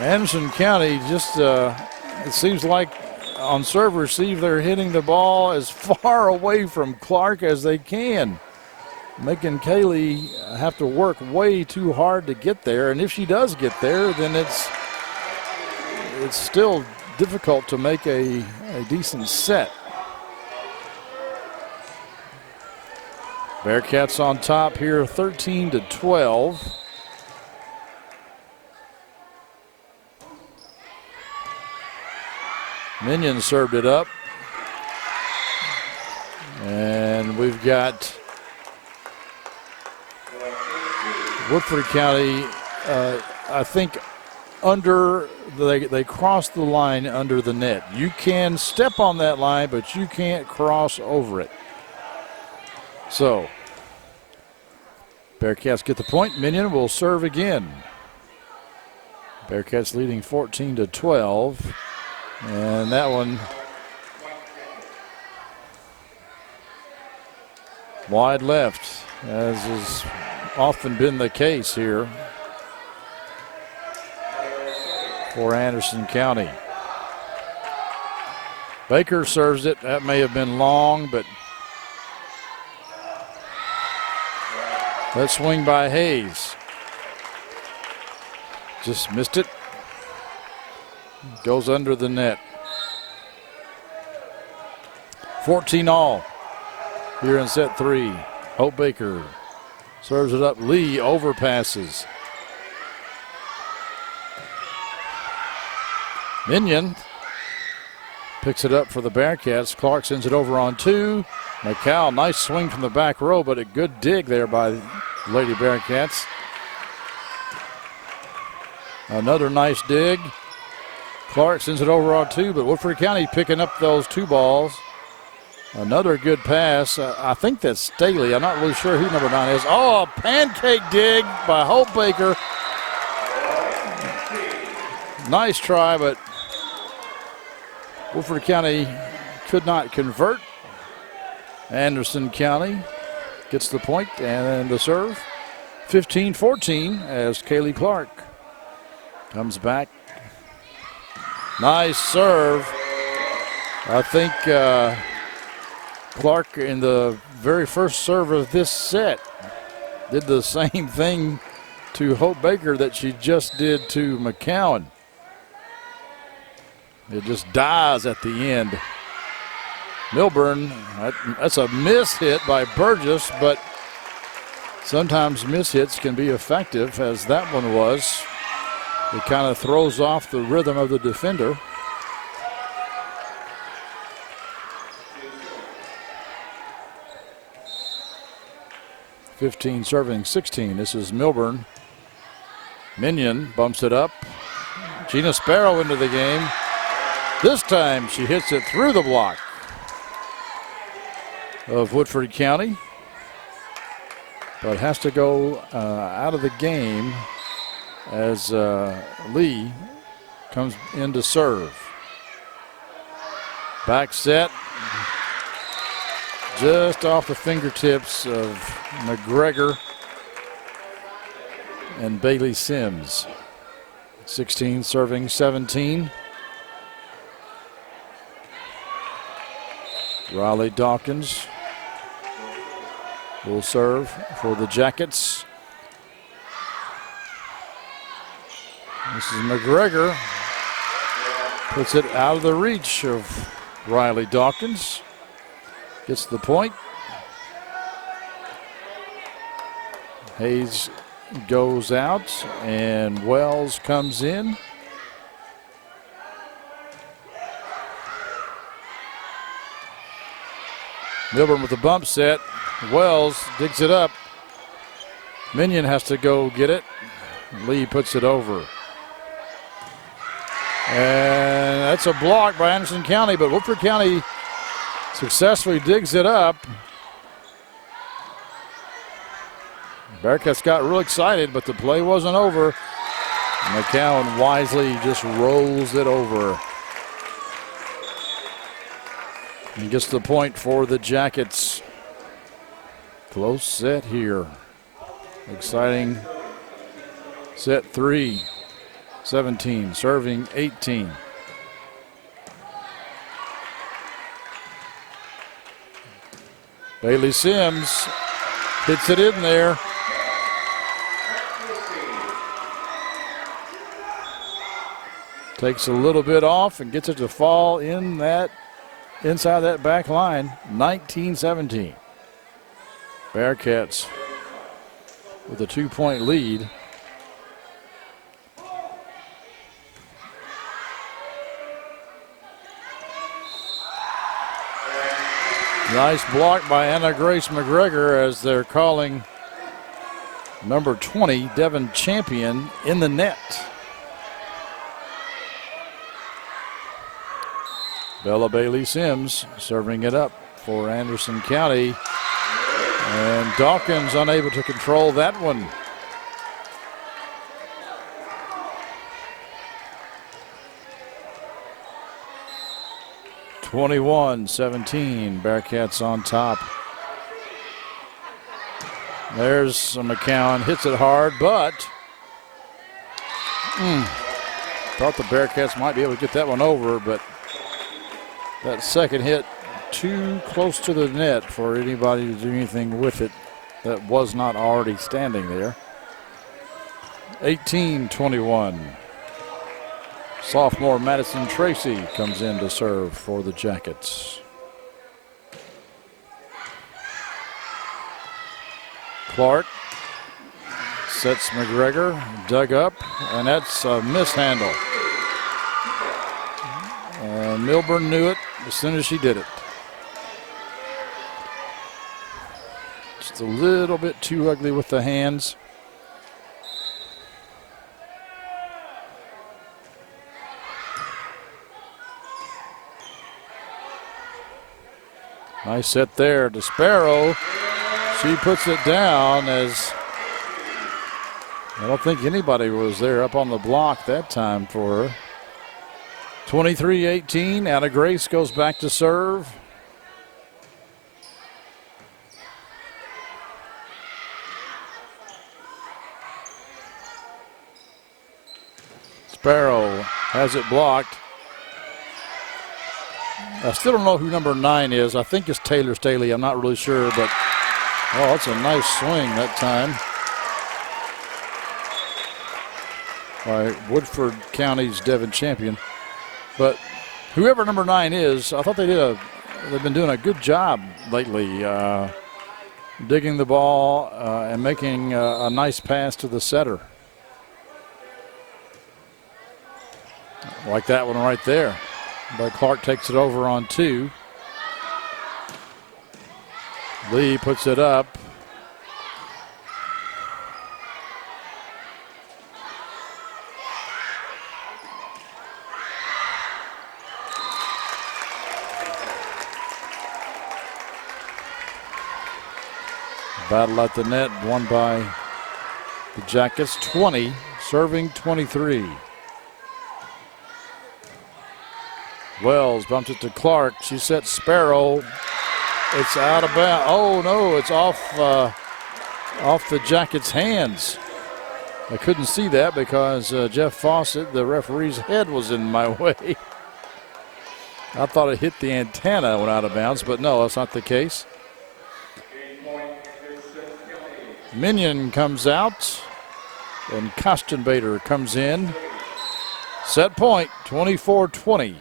Anderson County just, it seems like on serve receive, they're hitting the ball as far away from Clark as they can, making Kaylee have to work way too hard to get there. And if she does get there, then it's still difficult to make a decent set. Bearcats on top here, 13-12. Minion served it up. And we've got Woodford County, I think, they crossed the line under the net. You can step on that line, but you can't cross over it. So, Bearcats get the point. Minion will serve again. Bearcats leading 14-12. And that one wide left, as has often been the case here for Anderson County. Baker serves it. That may have been long, but that swing by Hayes. Just missed it. Goes under the net. 14-all here in set 3. Hope Baker serves it up. Lee overpasses. Minion picks it up for the Bearcats. Clark sends it over on 2. McCall, nice swing from the back row, but a good dig there by the Lady Bearcats. Another nice dig. Clark sends it over on 2, but Woodford County picking up those 2 balls. Another good pass. I think that's Staley. I'm not really sure who number 9 is. Oh, a pancake dig by Hope Baker. Nice try, but Woodford County could not convert. Anderson County gets the point and the serve. 15-14 as Kaylee Clark comes back. Nice serve. I think Clark in the very first serve of this set did the same thing to Hope Baker that she just did to McCowan. It just dies at the end. Milburn, that's a miss hit by Burgess, but sometimes miss hits can be effective, as that one was. It kind of throws off the rhythm of the defender. (15 serving 16). This is Milburn. Minion bumps it up. Gina Sparrow into the game. This time she hits it through the block of Woodford County, but has to go out of the game as Lee comes in to serve. Back set, just off the fingertips of McGregor and Bailey Sims. 16 serving 17. Riley Dawkins will serve for the Jackets. This is McGregor. Puts it out of the reach of Riley Dawkins. Gets the point. Hayes goes out and Wells comes in. Milburn with the bump set. Wells digs it up. Minion has to go get it. Lee puts it over. And that's a block by Anderson County, but Woodford County successfully digs it up. Bearcats got real excited, but the play wasn't over. McCowan wisely just rolls it over. And gets the point for the Jackets. Close set here. Exciting set 3. 17, serving 18. Bailey Sims hits it in there. Takes a little bit off and gets it to fall in that inside that back line. 19-17. Bearcats with a 2-point lead. Nice block by Anna Grace McGregor as they're calling number 20, Devon Champion, in the net. Bella Bailey Sims serving it up for Anderson County. And Dawkins unable to control that one. (21-17), Bearcats on top. There's McCowan, hits it hard, but thought the Bearcats might be able to get that one over, but that second hit too close to the net for anybody to do anything with it that was not already standing there. 18-21. Sophomore Madison Tracy comes in to serve for the Jackets. Clark sets McGregor, dug up, and that's a mishandle. Milburn knew it as soon as she did it. Just a little bit too ugly with the hands. Nice set there to Sparrow. She puts it down as I don't think anybody was there up on the block that time for her. 23-18, Anna Grace goes back to serve. Sparrow has it blocked. I still don't know who number 9 is. I think it's Taylor Staley. I'm not really sure, but oh, that's a nice swing that time by Woodford County's Devon Champion. But whoever number 9 is, I thought they've been doing a good job lately, digging the ball and making a nice pass to the setter. Like that one right there. But Clark takes it over on 2. Lee puts it up. Battle at the net won by the Jackets. 20, serving 23. Wells bumped it to Clark. She sets Sparrow. It's out of bounds. Oh no, it's off the Jackets' hands. I couldn't see that because Jeff Fawcett, the referee's head, was in my way. I thought it hit the antenna, went out of bounds, but no, that's not the case. Minion comes out and Kostenbader comes in. Set point, 24-20.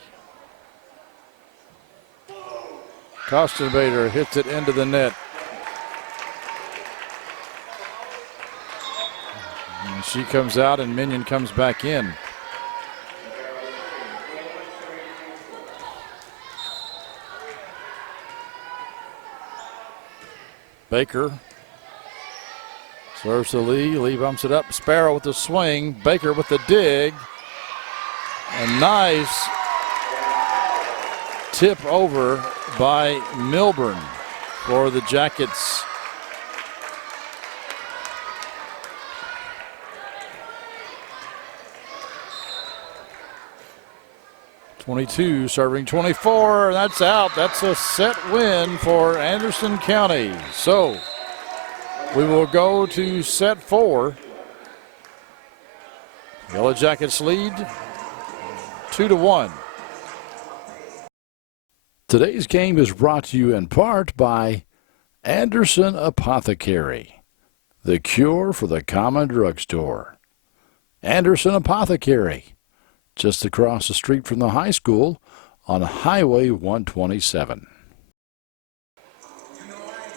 Kostenbader hits it into the net. And she comes out and Minion comes back in. Baker serves to Lee. Lee bumps it up. Sparrow with the swing. Baker with the dig. A nice tip over by Milburn for the Jackets. .22 serving 24. That's out. That's a set win for Anderson County. So we will go to set 4. Yellow Jackets lead 2-1. Today's game is brought to you in part by Anderson Apothecary, the cure for the common drugstore. Anderson Apothecary, just across the street from the high school on Highway 127.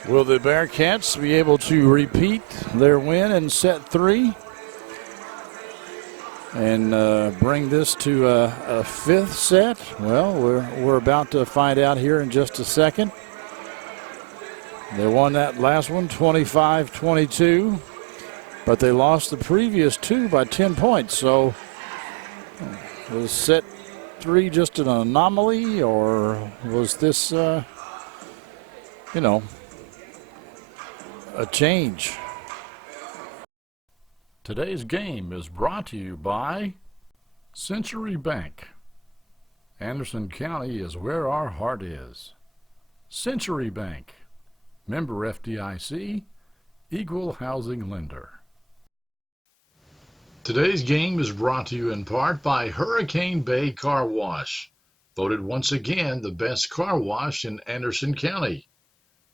Will the Bearcats be able to repeat their win in set 3 and bring this to a 5th set? Well, we're about to find out here in just a second. They won that last one 25-22, but they lost the previous 2 by 10 points. So was set 3 just an anomaly, or was this, a change? Today's game is brought to you by Century Bank. Anderson County is where our heart is. Century Bank, member FDIC, equal housing lender. Today's game is brought to you in part by Hurricane Bay Car Wash, voted once again the best car wash in Anderson County.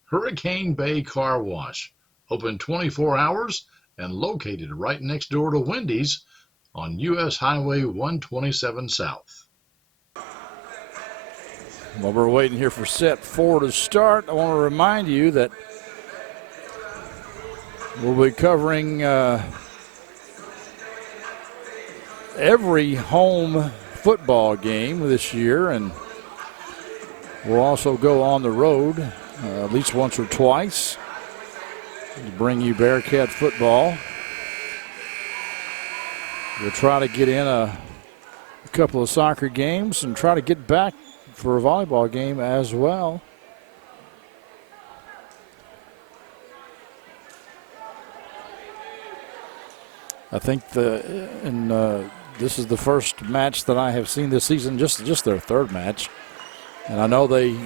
Hurricane Bay Car Wash, open 24 hours and located right next door to Wendy's on U.S. Highway 127 South. While we're waiting here for set 4 to start, I want to remind you that we'll be covering every home football game this year, and we'll also go on the road at least once or twice to bring you Bearcat football. We'll try to get in a couple of soccer games and try to get back for a volleyball game as well. I think this is the first match that I have seen this season, just their 3rd match. And I know they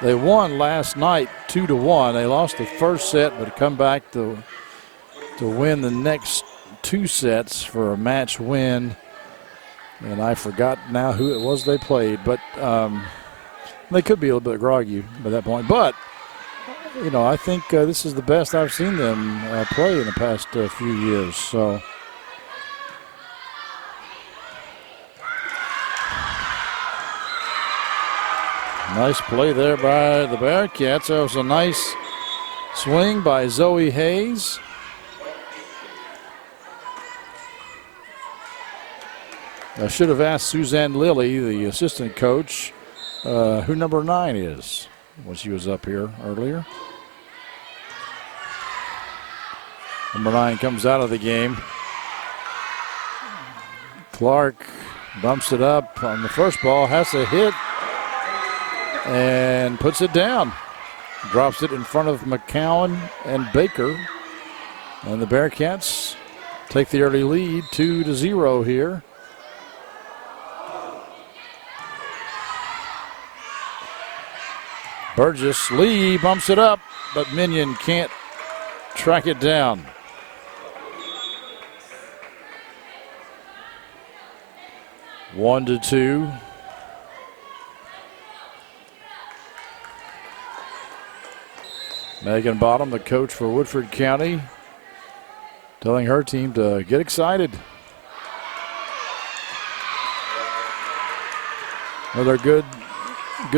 they won last night 2-1. They lost the first set, but come back to win the next 2 sets for a match win. And I forgot now who it was they played, but they could be a little bit groggy by that point. But I think this is the best I've seen them play in the past few years. So nice play there by the Bearcats. That was a nice swing by Zoe Hayes. I should have asked Suzanne Lilly, the assistant coach, who number 9 is when she was up here earlier. Number 9 comes out of the game. Clark bumps it up on the first ball, has a hit, and puts it down. Drops it in front of McCowan and Baker. And the Bearcats take the early lead 2-0 here. Burgess, Lee bumps it up, but Minion can't track it down. 1-2. Megan Bottom, the coach for Woodford County, telling her team to get excited. Another good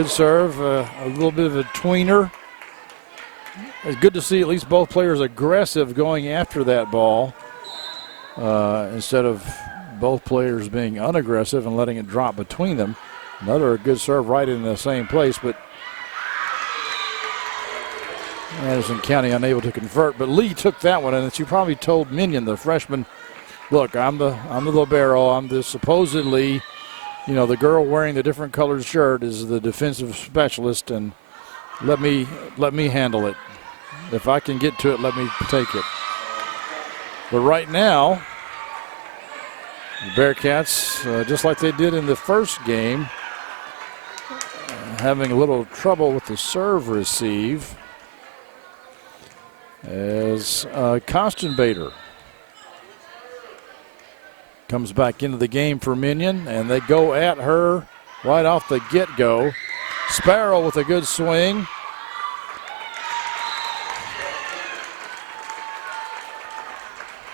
serve, a little bit of a tweener. It's good to see at least both players aggressive going after that ball instead of both players being unaggressive and letting it drop between them. Another good serve right in the same place, but Anderson County unable to convert. But Lee took that one, and she probably told Minion, the freshman, look, I'm the libero. I'm the supposedly, the girl wearing the different colored shirt is the defensive specialist, and let me handle it. If I can get to it, let me take it. But right now, the Bearcats, just like they did in the first game, having a little trouble with the serve receive as Kostenbader comes back into the game for Minion, and they go at her right off the get-go. Sparrow with a good swing.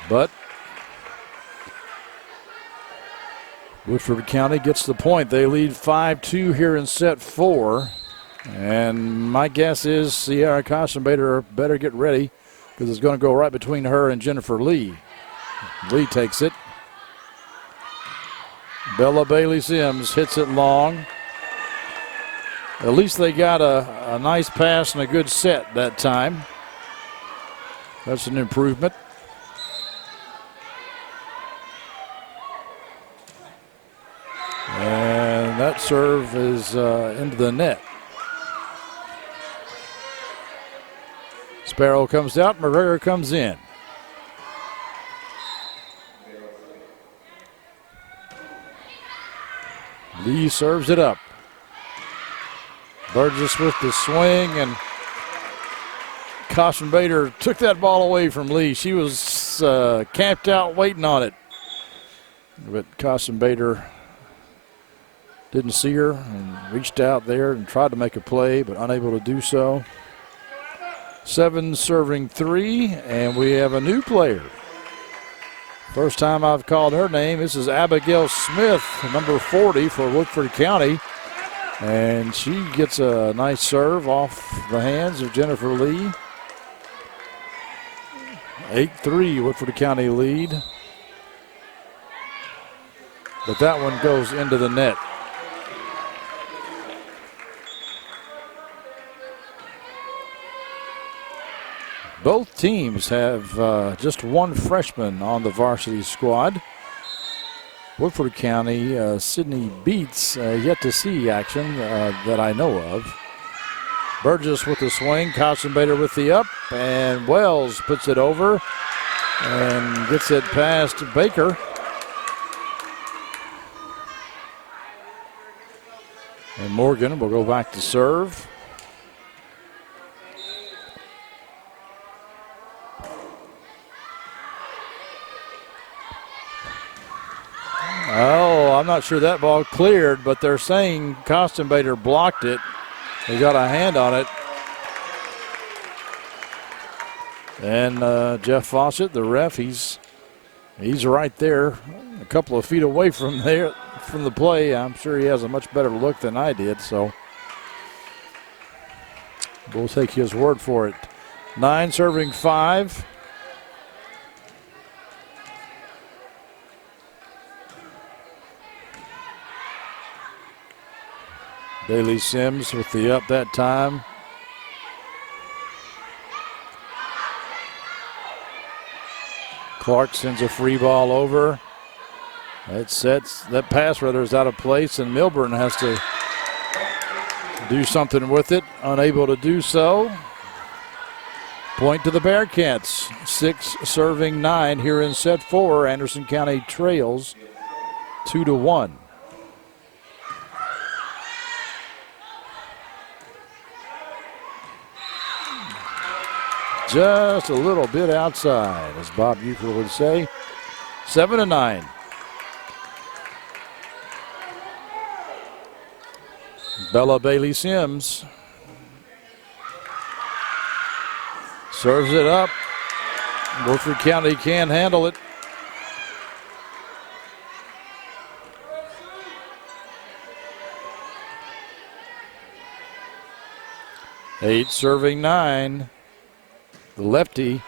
But Woodford County gets the point. They lead 5-2 here in set 4. And my guess is Sierra Kostenbader better get ready because it's going to go right between her and Jennifer Lee. Lee takes it. Bella Bailey Sims hits it long. At least they got a nice pass and a good set that time. That's an improvement. And that serve is into the net. Sparrow comes out, McGregor comes in. Lee serves it up. Burgess with the swing, and Kostenbader took that ball away from Lee. She was camped out waiting on it. But Kostenbader didn't see her and reached out there and tried to make a play, but unable to do so. 7 serving 3, and we have a new player. First time I've called her name. This is Abigail Smith, number 40 for Woodford County. And she gets a nice serve off the hands of Jennifer Lee. 8-3 Woodford County lead. But that one goes into the net. Both teams have just one freshman on the varsity squad. Woodford County, Sydney Beats, yet to see action that I know of. Burgess with the swing, Kostenbader with the up, and Wells puts it over and gets it past Baker. And Morgan will go back to serve. Oh, I'm not sure that ball cleared, but they're saying Kostenbader blocked it. He got a hand on it. And Jeff Fawcett, the ref, he's right there, a couple of feet away from the play. I'm sure he has a much better look than I did, so we'll take his word for it. 9 serving 5. Bailey Sims with the up that time. Clark sends a free ball over. That pass rather is out of place, and Milburn has to do something with it. Unable to do so. Point to the Bearcats. 6 serving 9 here in set 4. Anderson County trails 2-1. Just a little bit outside, as Bob Euchre would say. 7-9. Bella Bailey Sims serves it up. Woodford County can't handle it. 8 serving 9. The lefty.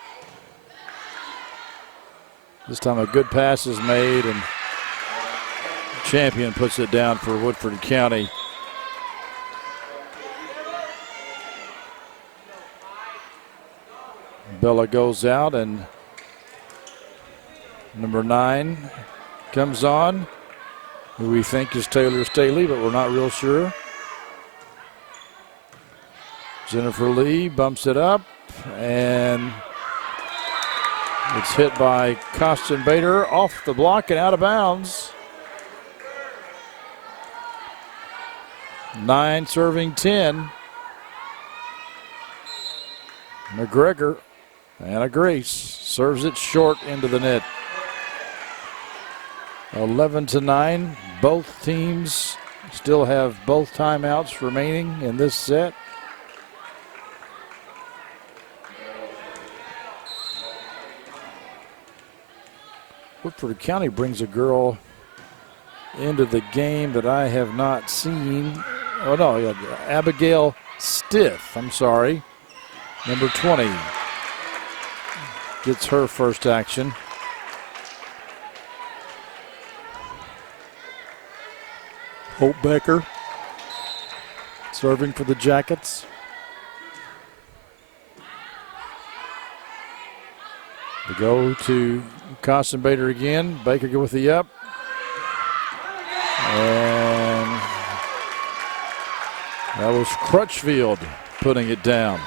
This time a good pass is made, and Champion puts it down for Woodford County. Bella goes out, and number 9 comes on, who we think is Taylor Staley, but we're not real sure. Jennifer Lee bumps it up, and it's hit by Costin Bader off the block and out of bounds. 9 serving 10. McGregor, Anna Grace serves it short into the net. 11-9. Both teams still have both timeouts remaining in this set. Woodford County brings a girl into the game that I have not seen. Oh, no, yeah, Abigail Stiff, I'm sorry. Number 20 gets her first action. Hope Becker serving for the Jackets. We go to Costin Bader again. Baker go with the up. And that was Crutchfield putting it down.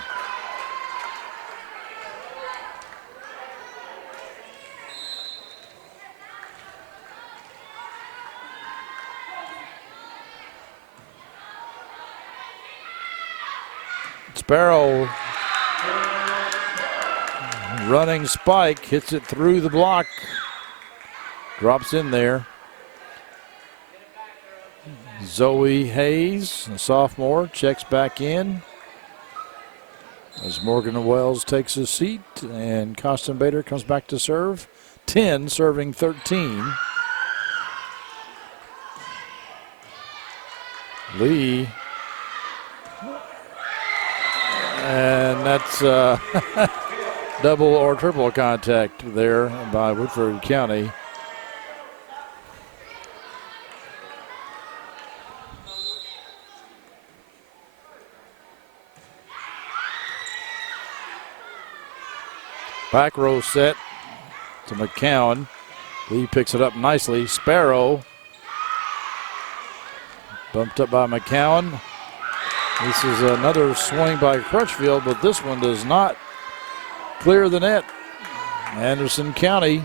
Sparrow running spike, hits it through the block, drops in there. Zoe Hayes, a sophomore, checks back in as Morgan Wells takes a seat, and Costin Bader comes back to serve. 10 serving 13. Lee. And that's double or triple contact there by Woodford County. Back row set to McCowan. Lee picks it up nicely. Sparrow bumped up by McCowan. This is another swing by Crutchfield, but this one does not clear the net. Anderson County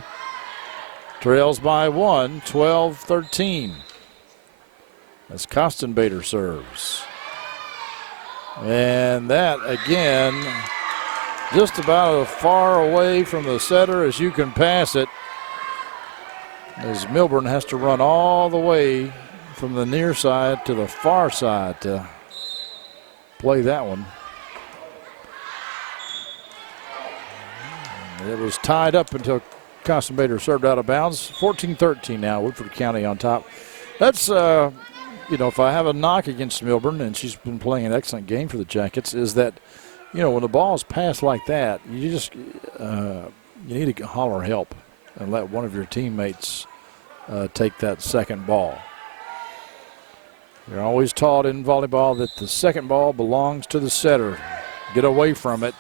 trails by 1, 12-13. As Costin Bader serves. And that, again, just about as far away from the setter as you can pass it, as Milburn has to run all the way from the near side to the far side to play that one. It was tied up until Costin Bader served out of bounds. 14-13 now, Woodford County on top. That's, if I have a knock against Milburn, and she's been playing an excellent game for the Jackets, is that, when the ball is passed like that, you just, you need to holler help and let one of your teammates take that second ball. You're always taught in volleyball that the second ball belongs to the setter. Get away from it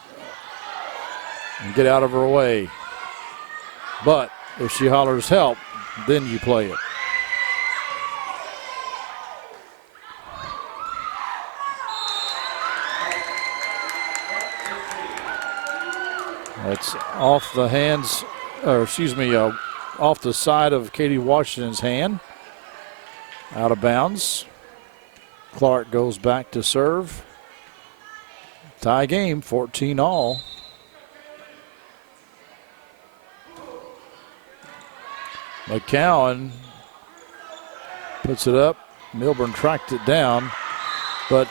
and get out of her way. But if she hollers help, then you play it. It's off the hands, off the side of Katie Washington's hand. Out of bounds. Clark goes back to serve. Tie game, 14-all. McCowan puts it up. Milburn tracked it down. But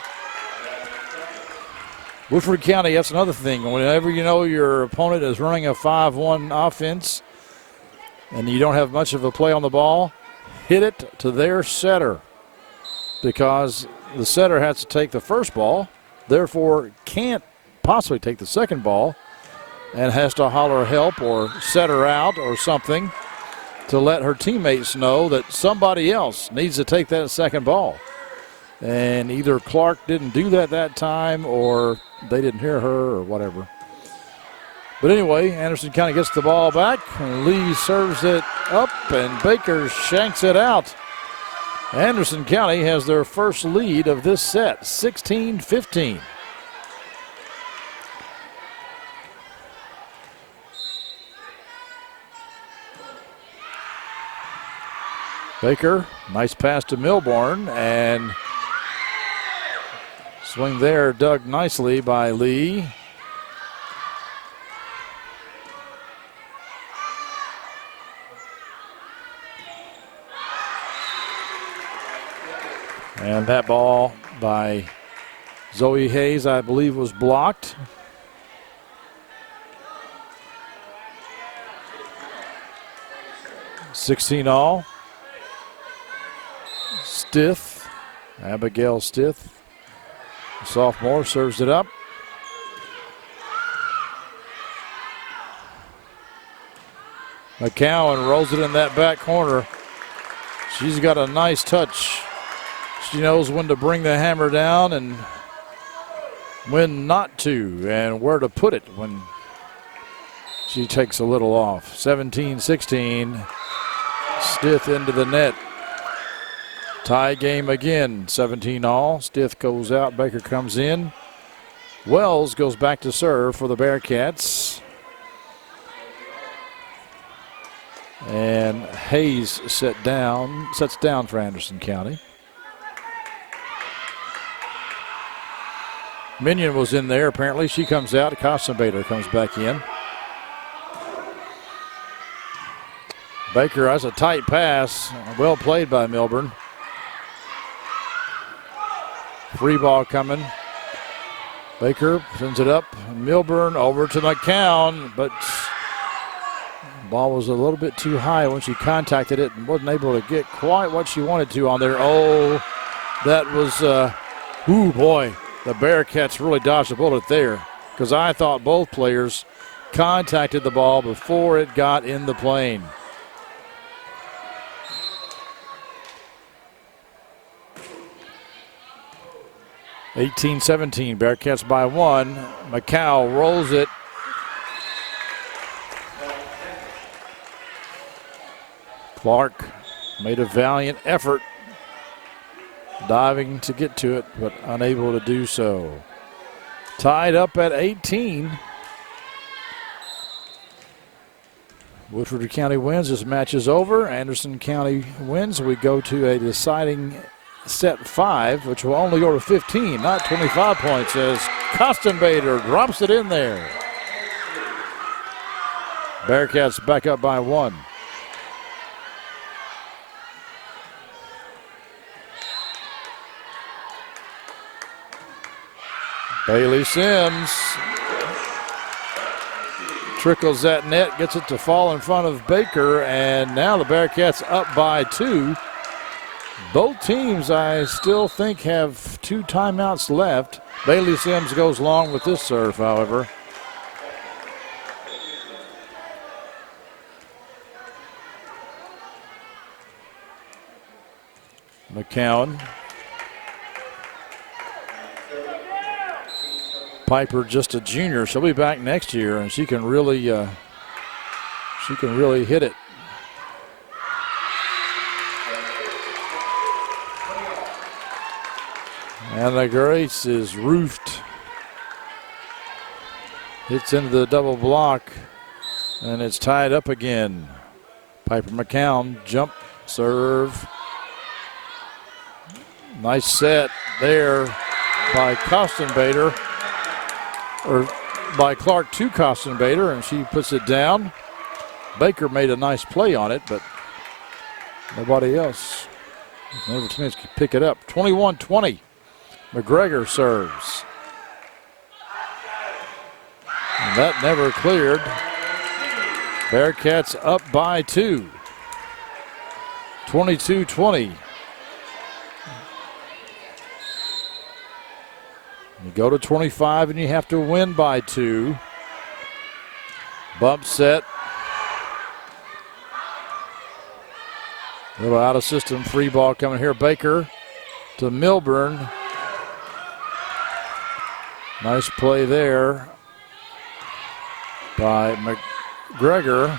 Woodford County, that's another thing. Whenever you know your opponent is running a 5-1 offense and you don't have much of a play on the ball, hit it to their setter, because the setter has to take the first ball therefore can't possibly take the second ball and has to holler help or set her out or something to let her teammates know that somebody else needs to take that second ball. And either Clark didn't do that time or they didn't hear her or whatever. But anyway, Anderson County gets the ball back, and Lee serves it up, and Baker shanks it out. Anderson County has their first lead of this set, 16-15. Baker, nice pass to Milburn, and swing there dug nicely by Lee. And that ball by Zoe Hayes, I believe, was blocked. $16-all. Stith, Abigail Stith, sophomore, serves it up. McCowan rolls it in that back corner. She's got a nice touch. She knows when to bring the hammer down and when not to, and where to put it when she takes a little off. 17-16, Stith into the net. Tie game again, 17-all. Stith goes out, Baker comes in. Wells goes back to serve for the Bearcats. And Hayes sets down for Anderson County. Minion was in there apparently. She comes out. Kostenbader comes back in. Baker has a tight pass. Well played by Milburn. Free ball coming. Baker sends it up. Milburn over to McCown, but the ball was a little bit too high when she contacted it and wasn't able to get quite what she wanted to on there. Oh, that was, ooh boy, the Bearcats really dodged a bullet there because I thought both players contacted the ball before it got in the plane. (18-17), Bearcats by one. McCow rolls it. Clark made a valiant effort diving to get to it, but unable to do so. Tied up at 18. Woodford County wins. This match is over. Anderson County wins. We go to a deciding set 5, which will only go to 15, not 25 points, as Kostenbader drops it in there. Bearcats back up by 1. Bailey Sims trickles that net, gets it to fall in front of Baker, and now the Bearcats up by 2. Both teams, I still think, have 2 timeouts left. Bailey Sims goes long with this serve, however. McCowan. Piper just a junior. She'll be back next year, and she can really hit it. And the Grace is roofed. Hits into the double block, and it's tied up again. Piper McCown, jump, serve. Nice set there by Kostenbader, or by Clark to Kostenbader, and she puts it down. Baker made a nice play on it, but nobody else. None of the teams can pick it up. 21-20. McGregor serves. And that never cleared. Bearcats up by 2. 22-20. You go to 25 and you have to win by 2. Bump set. A little out of system. Free ball coming here. Baker to Milburn. Nice play there by McGregor.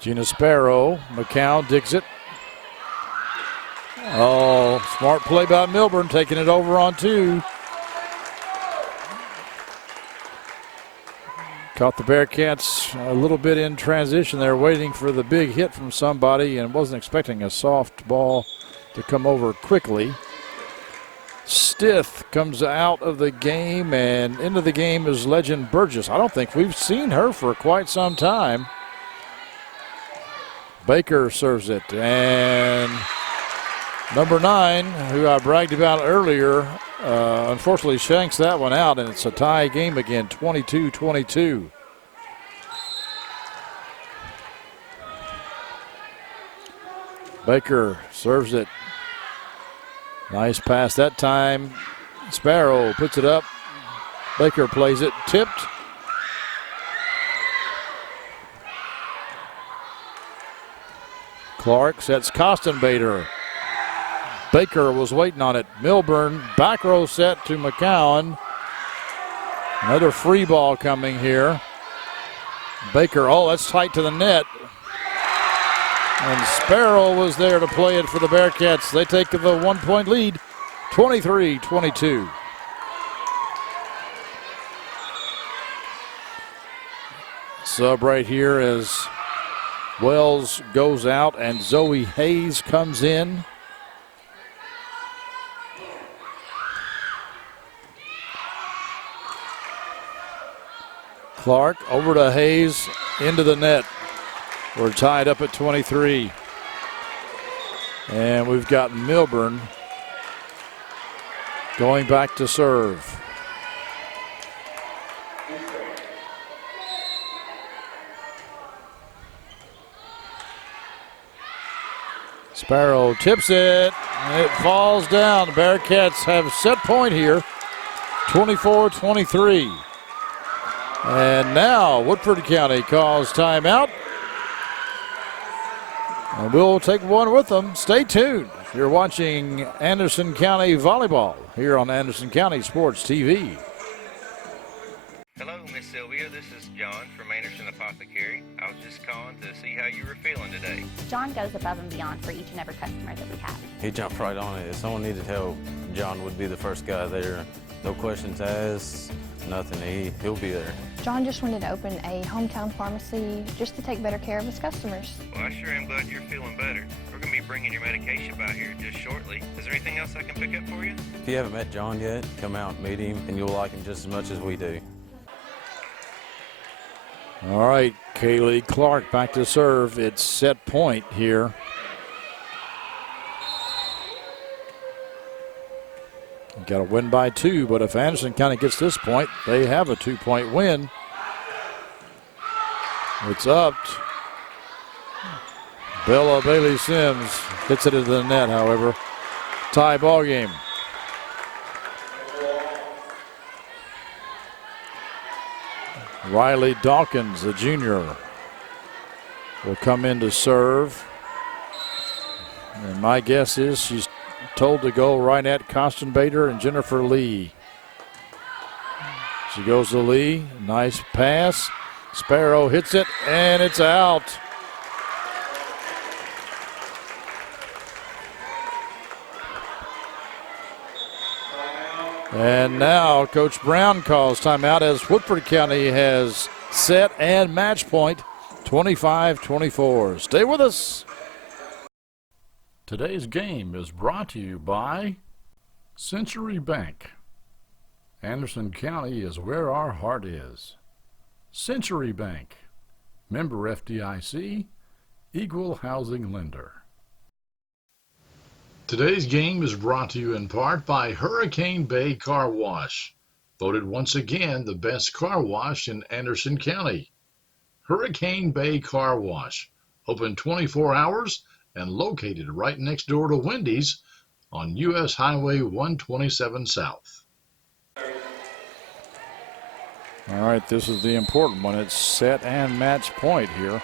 Gina Sparrow. McCown digs it. Oh, smart play by Milburn, taking it over on 2. Caught the Bearcats a little bit in transition there, waiting for the big hit from somebody, and wasn't expecting a soft ball to come over quickly. Stith comes out of the game, and into the game is Legend Burgess. I don't think we've seen her for quite some time. Baker serves it, and number 9, who I bragged about earlier, unfortunately shanks that one out, and it's a tie game again, 22-22. Baker serves it. Nice pass that time. Sparrow puts it up. Baker plays it, tipped. Clark sets Kostenbader. Baker was waiting on it. Milburn, back row set to McCown. Another free ball coming here. Baker, oh, that's tight to the net. And Sparrow was there to play it for the Bearcats. They take the 1-point lead, 23-22. Sub right here as Wells goes out and Zoe Hayes comes in. Clark over to Hayes, into the net. We're tied up at 23. And we've got Milburn going back to serve. Sparrow tips it. It falls down. The Bearcats have set point here, 24-23. And now Woodford County calls timeout. And we'll take one with them. Stay tuned. You're watching Anderson County Volleyball here on Anderson County Sports TV. Hello, Miss Sylvia. This is John from Anderson Apothecary. I was just calling to see how you were feeling today. John goes above and beyond for each and every customer that we have. He jumped right on it. If someone needed help, John would be the first guy there. No questions asked, nothing. He'll be there. John just wanted to open a hometown pharmacy just to take better care of his customers. Well, I sure am glad you're feeling better. We're going to be bringing your medication by here just shortly. Is there anything else I can pick up for you? If you haven't met John yet, come out and meet him, and you'll like him just as much as we do. All right, Kaylee Clark back to serve. It's set point here. Got to win by 2, but if Anderson County gets this point, they have a 2-point win. It's up. Bella Bailey Sims hits it into the net, however. Tie ball game. Riley Dawkins, the junior, will come in to serve. And my guess is she's told to go right at Kostenbader and Jennifer Lee. She goes to Lee. Nice pass. Sparrow hits it, and it's out. And now Coach Brown calls timeout as Woodford County has set and match point, 25-24. Stay with us. Today's game is brought to you by Century Bank. Anderson County is where our heart is. Century Bank, member FDIC, equal housing lender. Today's game is brought to you in part by Hurricane Bay Car Wash, voted once again the best car wash in Anderson County. Hurricane Bay Car Wash, open 24 hours and located right next door to Wendy's on U.S. Highway 127 South. All right, this is the important one. It's set and match point here.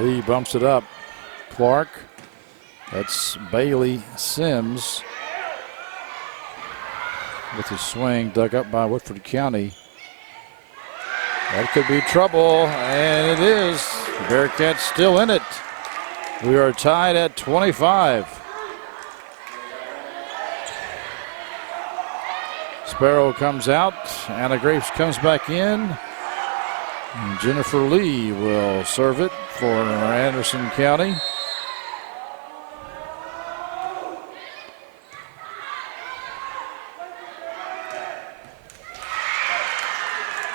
Lee bumps it up. Clark. That's Bailey Sims with the swing dug up by Woodford County. That could be trouble, and it is. Bearcats still in it. We are tied at 25. Sparrow comes out. Anna Graves comes back in. And Jennifer Lee will serve it for Anderson County.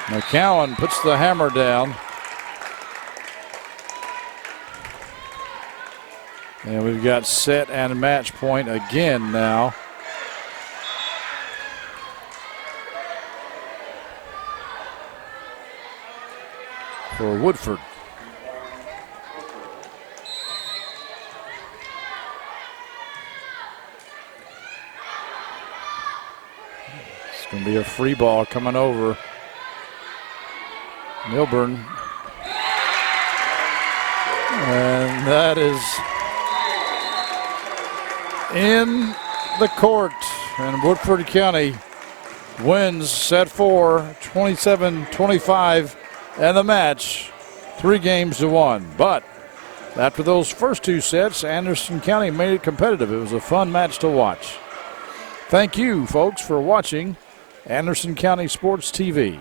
McCowan puts the hammer down. And we've got set and match point again now. For Woodford. It's going to be a free ball coming over. Milburn. And that is in the court. And Woodford County wins set 4, 27-25. And the match, 3-1. But after those first two sets, Anderson County made it competitive. It was a fun match to watch. Thank you, folks, for watching Anderson County Sports TV.